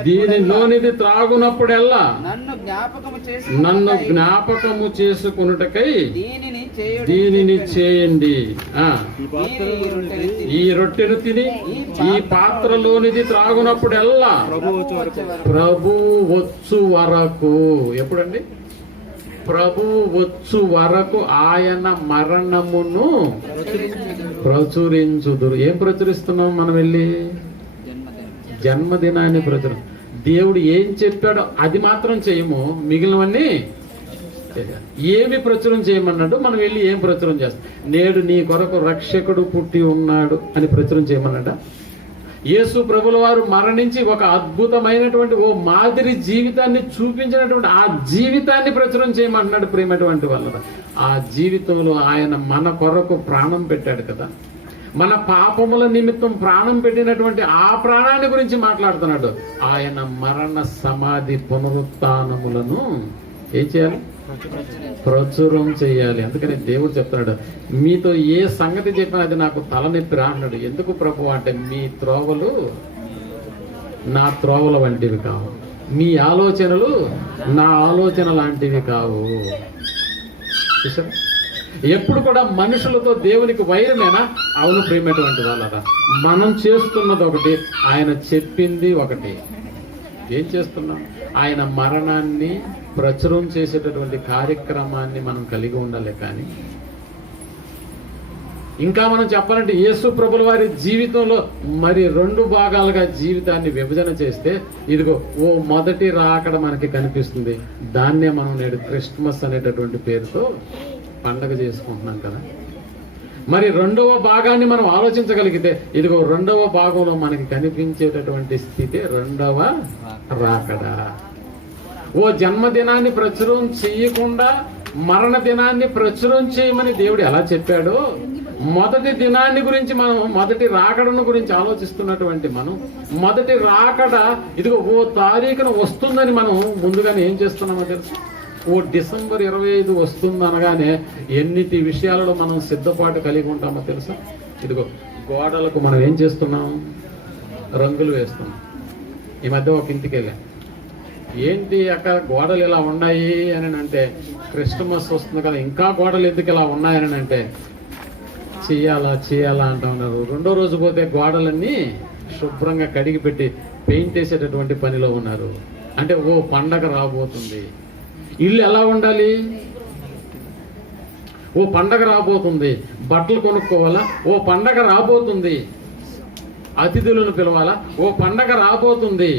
దీనిలోనిది త్రాగునప్పుడెల్లా నన్ను జ్ఞాపకము చేసుకొనుటకై దీనిని చేయండి. ఈ రొట్టెను తిని ఈ పాత్రలోనిది త్రాగునప్పుడెల్లా ప్రభు వచ్చు వరకు, ఎప్పుడండి? ప్రభు వచ్చు వరకు ఆయన మరణమును ప్రచురించుదురు. ఏం ప్రచురిస్తున్నాం మనం వెళ్ళి? జన్మదినాన్ని ప్రచురం. దేవుడు ఏం చెప్పాడో అది మాత్రం చేయము, మిగిలినవన్నీ ఏమి ప్రచురం చేయమన్నాడు మనం వెళ్ళి ఏం ప్రచురం చేస్తాం? నేడు నీ కొరకు రక్షకుడు పుట్టి ఉన్నాడు అని ప్రచురం చేయమన్నాడా? యేసు ప్రభుల వారు మరణించి ఒక అద్భుతమైనటువంటి ఓ మాదిరి జీవితాన్ని చూపించినటువంటి ఆ జీవితాన్ని ప్రచురం చేయమంటున్నాడు ప్రేమటువంటి వాళ్ళ. ఆ జీవితంలో ఆయన మన కొరకు ప్రాణం పెట్టాడు కదా. మన పాపముల నిమిత్తం ప్రాణం పెట్టినటువంటి ఆ ప్రాణాన్ని గురించి మాట్లాడుతున్నాడు. ఆయన మరణ సమాధి పునరుత్థానములను ఏం చేయాలి? ప్రచురం చేయాలి. అందుకని దేవుడు చెప్తున్నాడు, మీతో ఏ సంగతి చెప్పినా అది నాకు తలనొప్పి రాన్నాడు. ఎందుకు ప్రభు అంటే, మీ త్రోవలు నా త్రోవల వంటివి కావు, మీ ఆలోచనలు నా ఆలోచన లాంటివి కావు. చూసారా? ఎప్పుడు కూడా మనుషులతో దేవునికి వైరమేనా? అవును ప్రియమైనటువంటి వాళ్ళరా, మనం చేస్తున్నది ఒకటి, ఆయన చెప్పింది ఒకటి. ఏం చేస్తున్నాం? ఆయన మరణాన్ని ప్రచురం చేసేటటువంటి కార్యక్రమాన్ని మనం కలిగి ఉండాలి. కానీ ఇంకా మనం చెప్పాలంటే యేసు ప్రభుల వారి జీవితంలో మరి 2 భాగాలుగా జీవితాన్ని విభజన చేస్తే, ఇదిగో ఓ మొదటి రాకడ మనకి కనిపిస్తుంది. దాన్నే మనం నేడు క్రిస్మస్ అనేటటువంటి పేరుతో పండగ చేసుకుంటున్నాం కదా. మరి 2వ భాగాన్ని మనం ఆలోచించగలిగితే, ఇదిగో 2వ భాగంలో మనకి కనిపించేటటువంటి స్థితి 2వ రాకడ. ఓ జన్మదినాన్ని ప్రచురం చేయకుండా మరణ దినాన్ని ప్రచురం చేయమని దేవుడు ఎలా చెప్పాడో, మొదటి దినాన్ని గురించి మనం, మొదటి రాకడను గురించి ఆలోచిస్తున్నటువంటి మనం, మొదటి రాకడ ఇదిగో ఓ తారీఖున వస్తుందని మనం ముందుగానే ఏం చేస్తున్నామో తెలుసు? ఓ డిసెంబర్ 25 వస్తుంది అనగానే ఎన్నిటి విషయాలలో మనం సిద్ధపాటు కలిగి ఉంటామో తెలుసా? ఇదిగో గోడలకు మనం ఏం చేస్తున్నాం? రంగులు వేస్తున్నాం. ఈ మధ్య ఒక ఇంటికి వెళ్ళాం. ఏంటి అక్కడ గోడలు ఇలా ఉన్నాయి అని అంటే, క్రిస్మస్ వస్తుంది కదా, ఇంకా గోడలు ఎందుకు ఇలా ఉన్నాయని అంటే, చేయాలా అంటా ఉన్నారు. 2వ రోజు పోతే గోడలన్నీ శుభ్రంగా కడిగి పెట్టి పెయింట్ వేసేటటువంటి పనిలో ఉన్నారు. అంటే ఓ పండగ రాబోతుంది. ఇల్లు ఎలా ఉండాలి? ఓ పండగ రాబోతుంది, బట్టలు కొనుక్కోవాలా? ఓ పండగ రాబోతుంది, అతిథులను పిలవాలా? ఓ పండగ రాబోతుంది,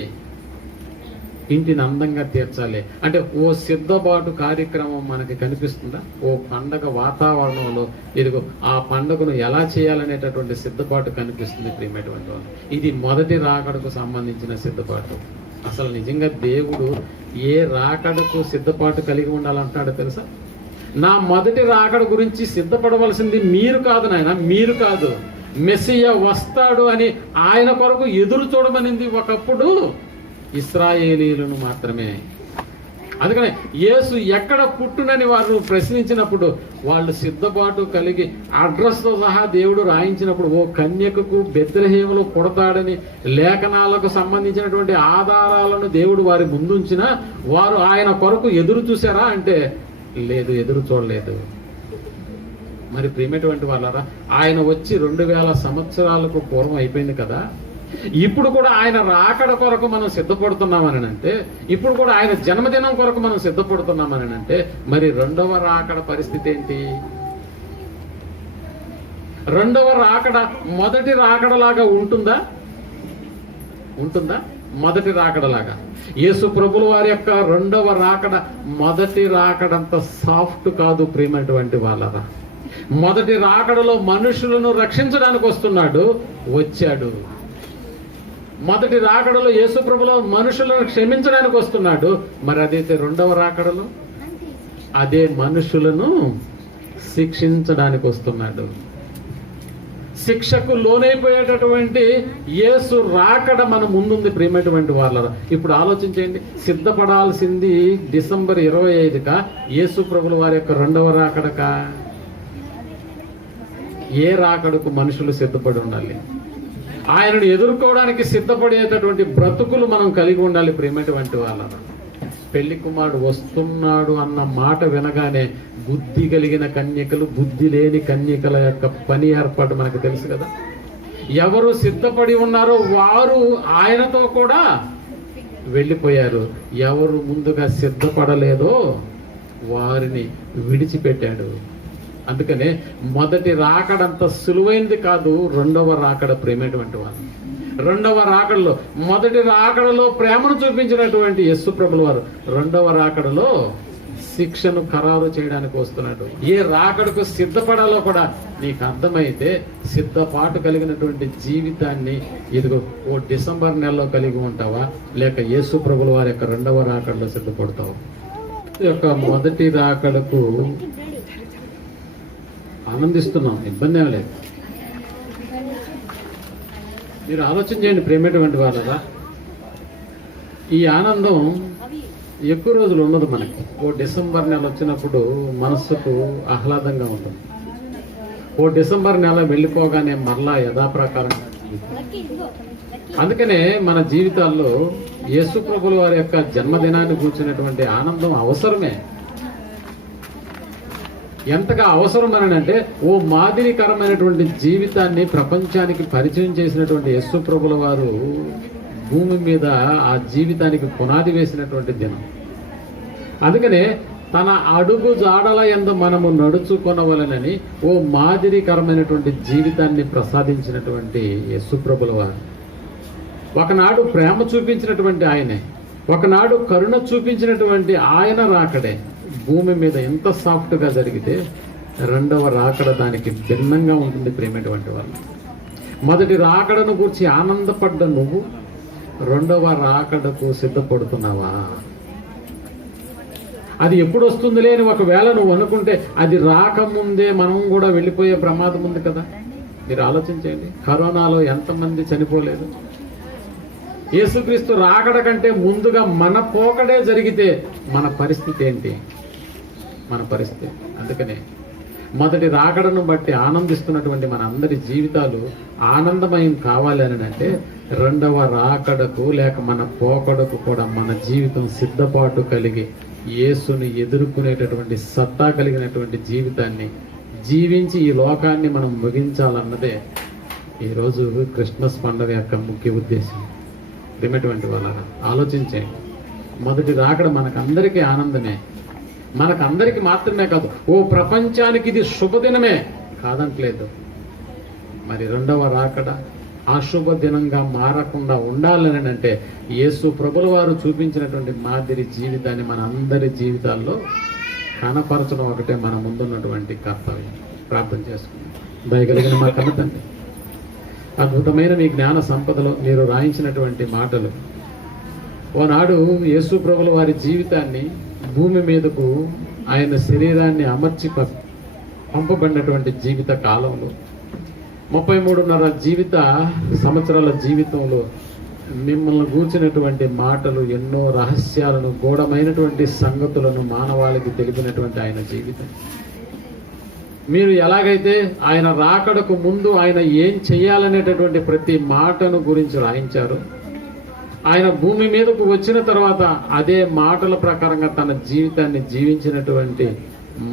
ఇంటిని అందంగా తీర్చాలి అంటే ఓ సిద్ధపాటు కార్యక్రమం మనకి కనిపిస్తుందా? ఓ పండగ వాతావరణంలో ఇదిగో ఆ పండుగను ఎలా చేయాలనేటటువంటి సిద్ధపాటు కనిపిస్తుంది ప్రియమైనటువంటి వాళ్ళు. ఇది మొదటి రాకడకు సంబంధించిన సిద్ధపాటు. అసలు నిజంగా దేవుడు ఏ రాకడకు సిద్ధపాటు కలిగి ఉండాలంటాడో తెలుసా? నా మొదటి రాకడ గురించి సిద్ధపడవలసింది మీరు కాదు నాయన, మీరు కాదు, మెస్సియా వస్తాడు అని ఆయన కొరకు ఎదురు చూడమనింది ఒకప్పుడు ఇశ్రాయేలీయులను మాత్రమే. అందుకని యేసు ఎక్కడ పుట్టునని వారు ప్రశ్నించినప్పుడు వాళ్ళు సిద్ధపాటు కలిగి అడ్రస్తో సహా దేవుడు రాయించినప్పుడు, ఓ కన్యకకు బెత్లెహేములో పుడతాడని లేఖనాలకు సంబంధించినటువంటి ఆధారాలను దేవుడు వారి ముందుంచిన వారు ఆయన కొరకు ఎదురు చూసారా అంటే లేదు, ఎదురు చూడలేదు. మరి ప్రియమైనటువంటి వాళ్ళరా, ఆయన వచ్చి 2000 సంవత్సరాలకు పూర్వం అయిపోయింది కదా. ఇప్పుడు కూడా ఆయన రాకడ కొరకు మనం సిద్ధపడుతున్నామని అంటే, ఇప్పుడు కూడా ఆయన జన్మదినం కొరకు మనం సిద్ధపడుతున్నామని అంటే, మరి 2వ రాకడ పరిస్థితి ఏంటి? 2వ రాకడ మొదటి రాకడలాగా ఉంటుందా? మొదటి రాకడలాగా. యేసు ప్రభుల వారి యొక్క 2వ రాకడ మొదటి రాకడంత సాఫ్ట్ కాదు ప్రియమైనటువంటి వాళ్ళరా. మొదటి రాకడలో మనుషులను రక్షించడానికి వస్తున్నాడు, వచ్చాడు. మొదటి రాకడలో యేసు ప్రభుల మనుషులను క్షమించడానికి వస్తున్నాడు. మరి అదైతే 2వ రాకడలో అదే మనుషులను శిక్షించడానికి వస్తున్నాడు. శిక్షకు లోనైపోయేటటువంటి యేసు రాకడ మన ముందుంది ప్రియమైనటువంటి వాళ్ళ. ఇప్పుడు ఆలోచించండి, సిద్ధపడాల్సింది డిసెంబర్ 25కా, యేసు ప్రభుల వారి యొక్క 2వ రాకడకా? ఏ రాకడకు మనుషులు సిద్ధపడి ఉండాలి? ఆయనను ఎదుర్కోవడానికి సిద్ధపడేటటువంటి బ్రతుకులు మనం కలిగి ఉండాలి ప్రియమైనటువంటి వాళ్ళ. పెళ్లి కుమారుడు వస్తున్నాడు అన్న మాట వినగానే బుద్ధి కలిగిన కన్యకలు, బుద్ధి లేని కన్యకల యొక్క పని ఏర్పాటు మనకు తెలుసు కదా. ఎవరు సిద్ధపడి ఉన్నారో వారు ఆయనతో కూడా వెళ్ళిపోయారు. ఎవరు ముందుగా సిద్ధపడలేదో వారిని విడిచిపెట్టాడు. అందుకనే మొదటి రాకడంత సులువైనది కాదు 2వ రాకడ ప్రేమైనటువంటి వాళ్ళు. 2వ రాకడలో, మొదటి రాకడలో ప్రేమను చూపించినటువంటి యేసు ప్రభుల వారు 2వ రాకడలో శిక్షను ఖరారు చేయడానికి వస్తున్నాడు. ఏ రాకడకు సిద్ధపడాలో కూడా నీకు అర్థమైతే సిద్ధపాటు కలిగినటువంటి జీవితాన్ని ఇదిగో ఓ డిసెంబర్ నెలలో కలిగి ఉంటావా, లేక యేసు ప్రభుల వారి యొక్క 2వ రాకడలో సిద్ధపడతావు? ఈ యొక్క మొదటి రాకడకు ఆనందిస్తున్నాం, ఇబ్బంది ఏం లేదు. మీరు ఆలోచన చేయండి ప్రేమటువంటి వాళ్ళరా, ఈ ఆనందం ఎక్కువ రోజులు ఉండదు మనకి. ఓ డిసెంబర్ నెల వచ్చినప్పుడు మనస్సుకు ఆహ్లాదంగా ఉంటుంది. ఓ డిసెంబర్ నెల వెళ్ళిపోగానే మరలా యథాప్రకారం. అందుకనే మన జీవితాల్లో యేసు ప్రభుల వారి యొక్క జన్మదినాన్ని కూర్చున్నటువంటి ఆనందం అవసరమే. ఎంతగా అవసరం అని అంటే, ఓ మాదిరికరమైనటువంటి జీవితాన్ని ప్రపంచానికి పరిచయం చేసినటువంటి యేసు ప్రభుల వారు భూమి మీద ఆ జీవితానికి పునాది వేసినటువంటి దినం. అందుకనే తన అడుగు జాడల యందు మనము నడుచుకొనవలెనని ఓ మాదిరికరమైనటువంటి జీవితాన్ని ప్రసాదించినటువంటి యేసు ప్రభుల వారు ఒకనాడు ప్రేమ చూపించినటువంటి ఆయనే, ఒకనాడు కరుణ చూపించినటువంటి ఆయన రాకడే భూమి మీద ఎంత సాఫ్ట్గా జరిగితే రెండవ రాకడ దానికి భిన్నంగా ఉంటుంది. ప్రేమటువంటి వాళ్ళు మొదటి రాకడను గురించి ఆనందపడ్డ నువ్వు రెండవ రాకడకు సిద్ధపడుతున్నావా? అది ఎప్పుడు వస్తుందిలే అని ఒకవేళ నువ్వు అనుకుంటే అది రాకముందే మనం కూడా వెళ్ళిపోయే ప్రమాదం ఉంది కదా. మీరు ఆలోచించండి, కరోనాలో ఎంతమంది చనిపోలేదు? యేసుక్రీస్తు రాకడ కంటే ముందుగా మన పోకడే జరిగితే మన పరిస్థితి ఏంటి? మన పరిస్థితి. అందుకనే మొదటి రాకడను బట్టి ఆనందిస్తున్నటువంటి మన అందరి జీవితాలు ఆనందమయం కావాలి అని అంటే రెండవ రాకడకు లేక మన పోకడకు కూడా మన జీవితం సిద్ధపాటు కలిగి యేసుని ఎదుర్కొనేటటువంటి సత్తా కలిగినటువంటి జీవితాన్ని జీవించి ఈ లోకాన్ని మనం ముగించాలన్నదే ఈరోజు క్రిస్మస్ పండుగ యొక్క ముఖ్య ఉద్దేశం. ప్రేమటువంటి వాళ్ళ ఆలోచించండి, మొదటి రాకడ మనకందరికీ ఆనందమే, మనకందరికి మాత్రమే కాదు, ఓ ప్రపంచానికి ఇది శుభదినమే కాదంటలేదు. మరి రెండవ రాకడ అశుభ దినంగా మారకుండా ఉండాలని అంటే యేసు ప్రభుల వారు చూపించినటువంటి మాదిరి జీవితాన్ని మన అందరి జీవితాల్లో కనపరచడం ఒకటే మన ముందున్నటువంటి కర్తవ్యం. ప్రార్థన చేసుకుందాం. దయగలిగిన మా కన్న తండ్రి, అద్భుతమైన మీ జ్ఞాన సంపదలో మీరు రాయించినటువంటి మాటలు, ఓనాడు యేసు ప్రభుల వారి జీవితాన్ని భూమి మీదకు ఆయన శరీరాన్ని అమర్చి పంపబడినటువంటి జీవిత కాలంలో 33.5 జీవిత సంవత్సరాల జీవితంలో మిమ్మల్ని గూర్చినటువంటి మాటలు, ఎన్నో రహస్యాలను, గూఢమైనటువంటి సంగతులను మానవాళికి తెలిపినటువంటి ఆయన జీవితం. మీరు ఎలాగైతే ఆయన రాకడకు ముందు ఆయన ఏం చేయాలనేటటువంటి ప్రతి మాటను గురించి రాయించారు, ఆయన భూమి మీదకు వచ్చిన తర్వాత అదే మాటల ప్రకారంగా తన జీవితాన్ని జీవించినటువంటి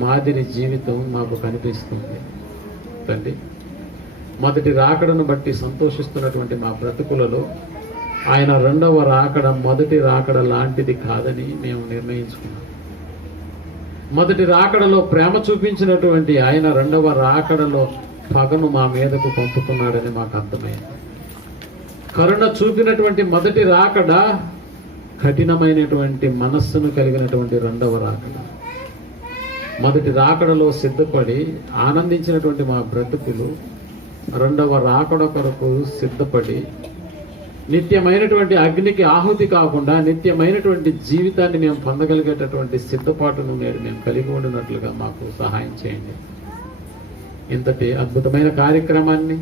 మాదిరి జీవితం మాకు కనిపిస్తుంది తండ్రి. మొదటి రాకడను బట్టి సంతోషిస్తున్నటువంటి మా బ్రతుకులలో ఆయన రెండవ రాకడ మొదటి రాకడ లాంటిది కాదని మేము నిర్ణయించుకున్నాం. మొదటి రాకడలో ప్రేమ చూపించినటువంటి ఆయన రెండవ రాకడలో పగను మా మీదకు పంపుతున్నాడని మాకు అర్థమైంది. కరుణ చూపినటువంటి మొదటి రాకడ కఠినమైనటువంటి మనస్సును కలిగినటువంటి రెండవ రాకడ. మొదటి రాకడలో సిద్ధపడి ఆనందించినటువంటి మా బ్రతుకులు రెండవ రాకడ కొరకు సిద్ధపడి నిత్యమైనటువంటి అగ్నికి ఆహుతి కాకుండా నిత్యమైనటువంటి జీవితాన్ని మేము పొందగలిగేటటువంటి సిద్ధపాటును నేడు మేము కలిగి ఉండినట్లుగా మాకు సహాయం చేయండి. ఇంతటి అద్భుతమైన కార్యక్రమాన్ని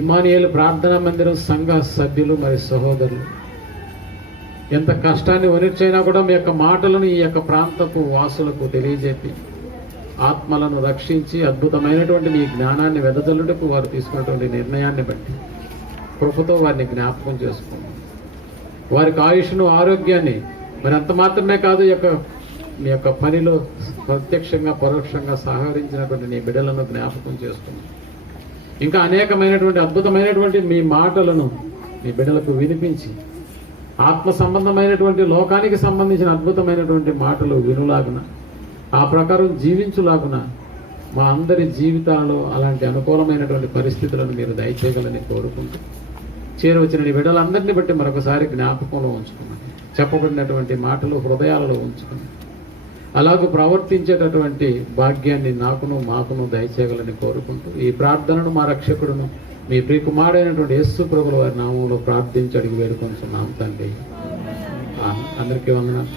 ఇమ్మానుయేలు ప్రార్థనా మందిరం సంఘ సభ్యులు మరి సహోదరులు ఎంత కష్టాన్ని వనిర్చైనా కూడా మీ యొక్క మాటలను ఈ యొక్క ప్రాంతపు వాసులకు తెలియజెప్పి ఆత్మలను రక్షించి అద్భుతమైనటువంటి మీ జ్ఞానాన్ని వెదజల్లుటకు వారు తీసుకున్నటువంటి నిర్ణయాన్ని బట్టి కృపతో వారిని జ్ఞాపకం చేసుకోండి. వారికి ఆయుష్ను, ఆరోగ్యాన్ని, మరి అంత మాత్రమే కాదు, మీ యొక్క పనిలో ప్రత్యక్షంగా పరోక్షంగా సహకరించినటువంటి నీ బిడ్డలను జ్ఞాపకం చేసుకోండి. ఇంకా అనేకమైనటువంటి అద్భుతమైనటువంటి మీ మాటలను మీ బిడ్డలకు వినిపించి ఆత్మ సంబంధమైనటువంటి లోకానికి సంబంధించిన అద్భుతమైనటువంటి మాటలు వినులాగున, ఆ ప్రకారం జీవించులాగున మా అందరి జీవితాలలో అలాంటి అనుకూలమైనటువంటి పరిస్థితులను మీరు దయచేయగలని కోరుకుంటూ చేరవచ్చిన నీ బిడ్డలందరినీ బట్టి మరొకసారి జ్ఞాపకంలో ఉంచుకున్నాను. చెప్పబడినటువంటి మాటలు హృదయాలలో ఉంచుకుని అలాగూ ప్రవర్తించేటటువంటి భాగ్యాన్ని నాకును మాకును దయచేయగలని కోరుకుంటూ ఈ ప్రార్థనను మా రక్షకుడును మీ ప్రియకుమారుడైనటువంటి యేసు ప్రభుల వారి నామంలో ప్రార్థించి అడిగి వేడుకొంటున్నాం తండ్రి. అందరికీ వందనాలు.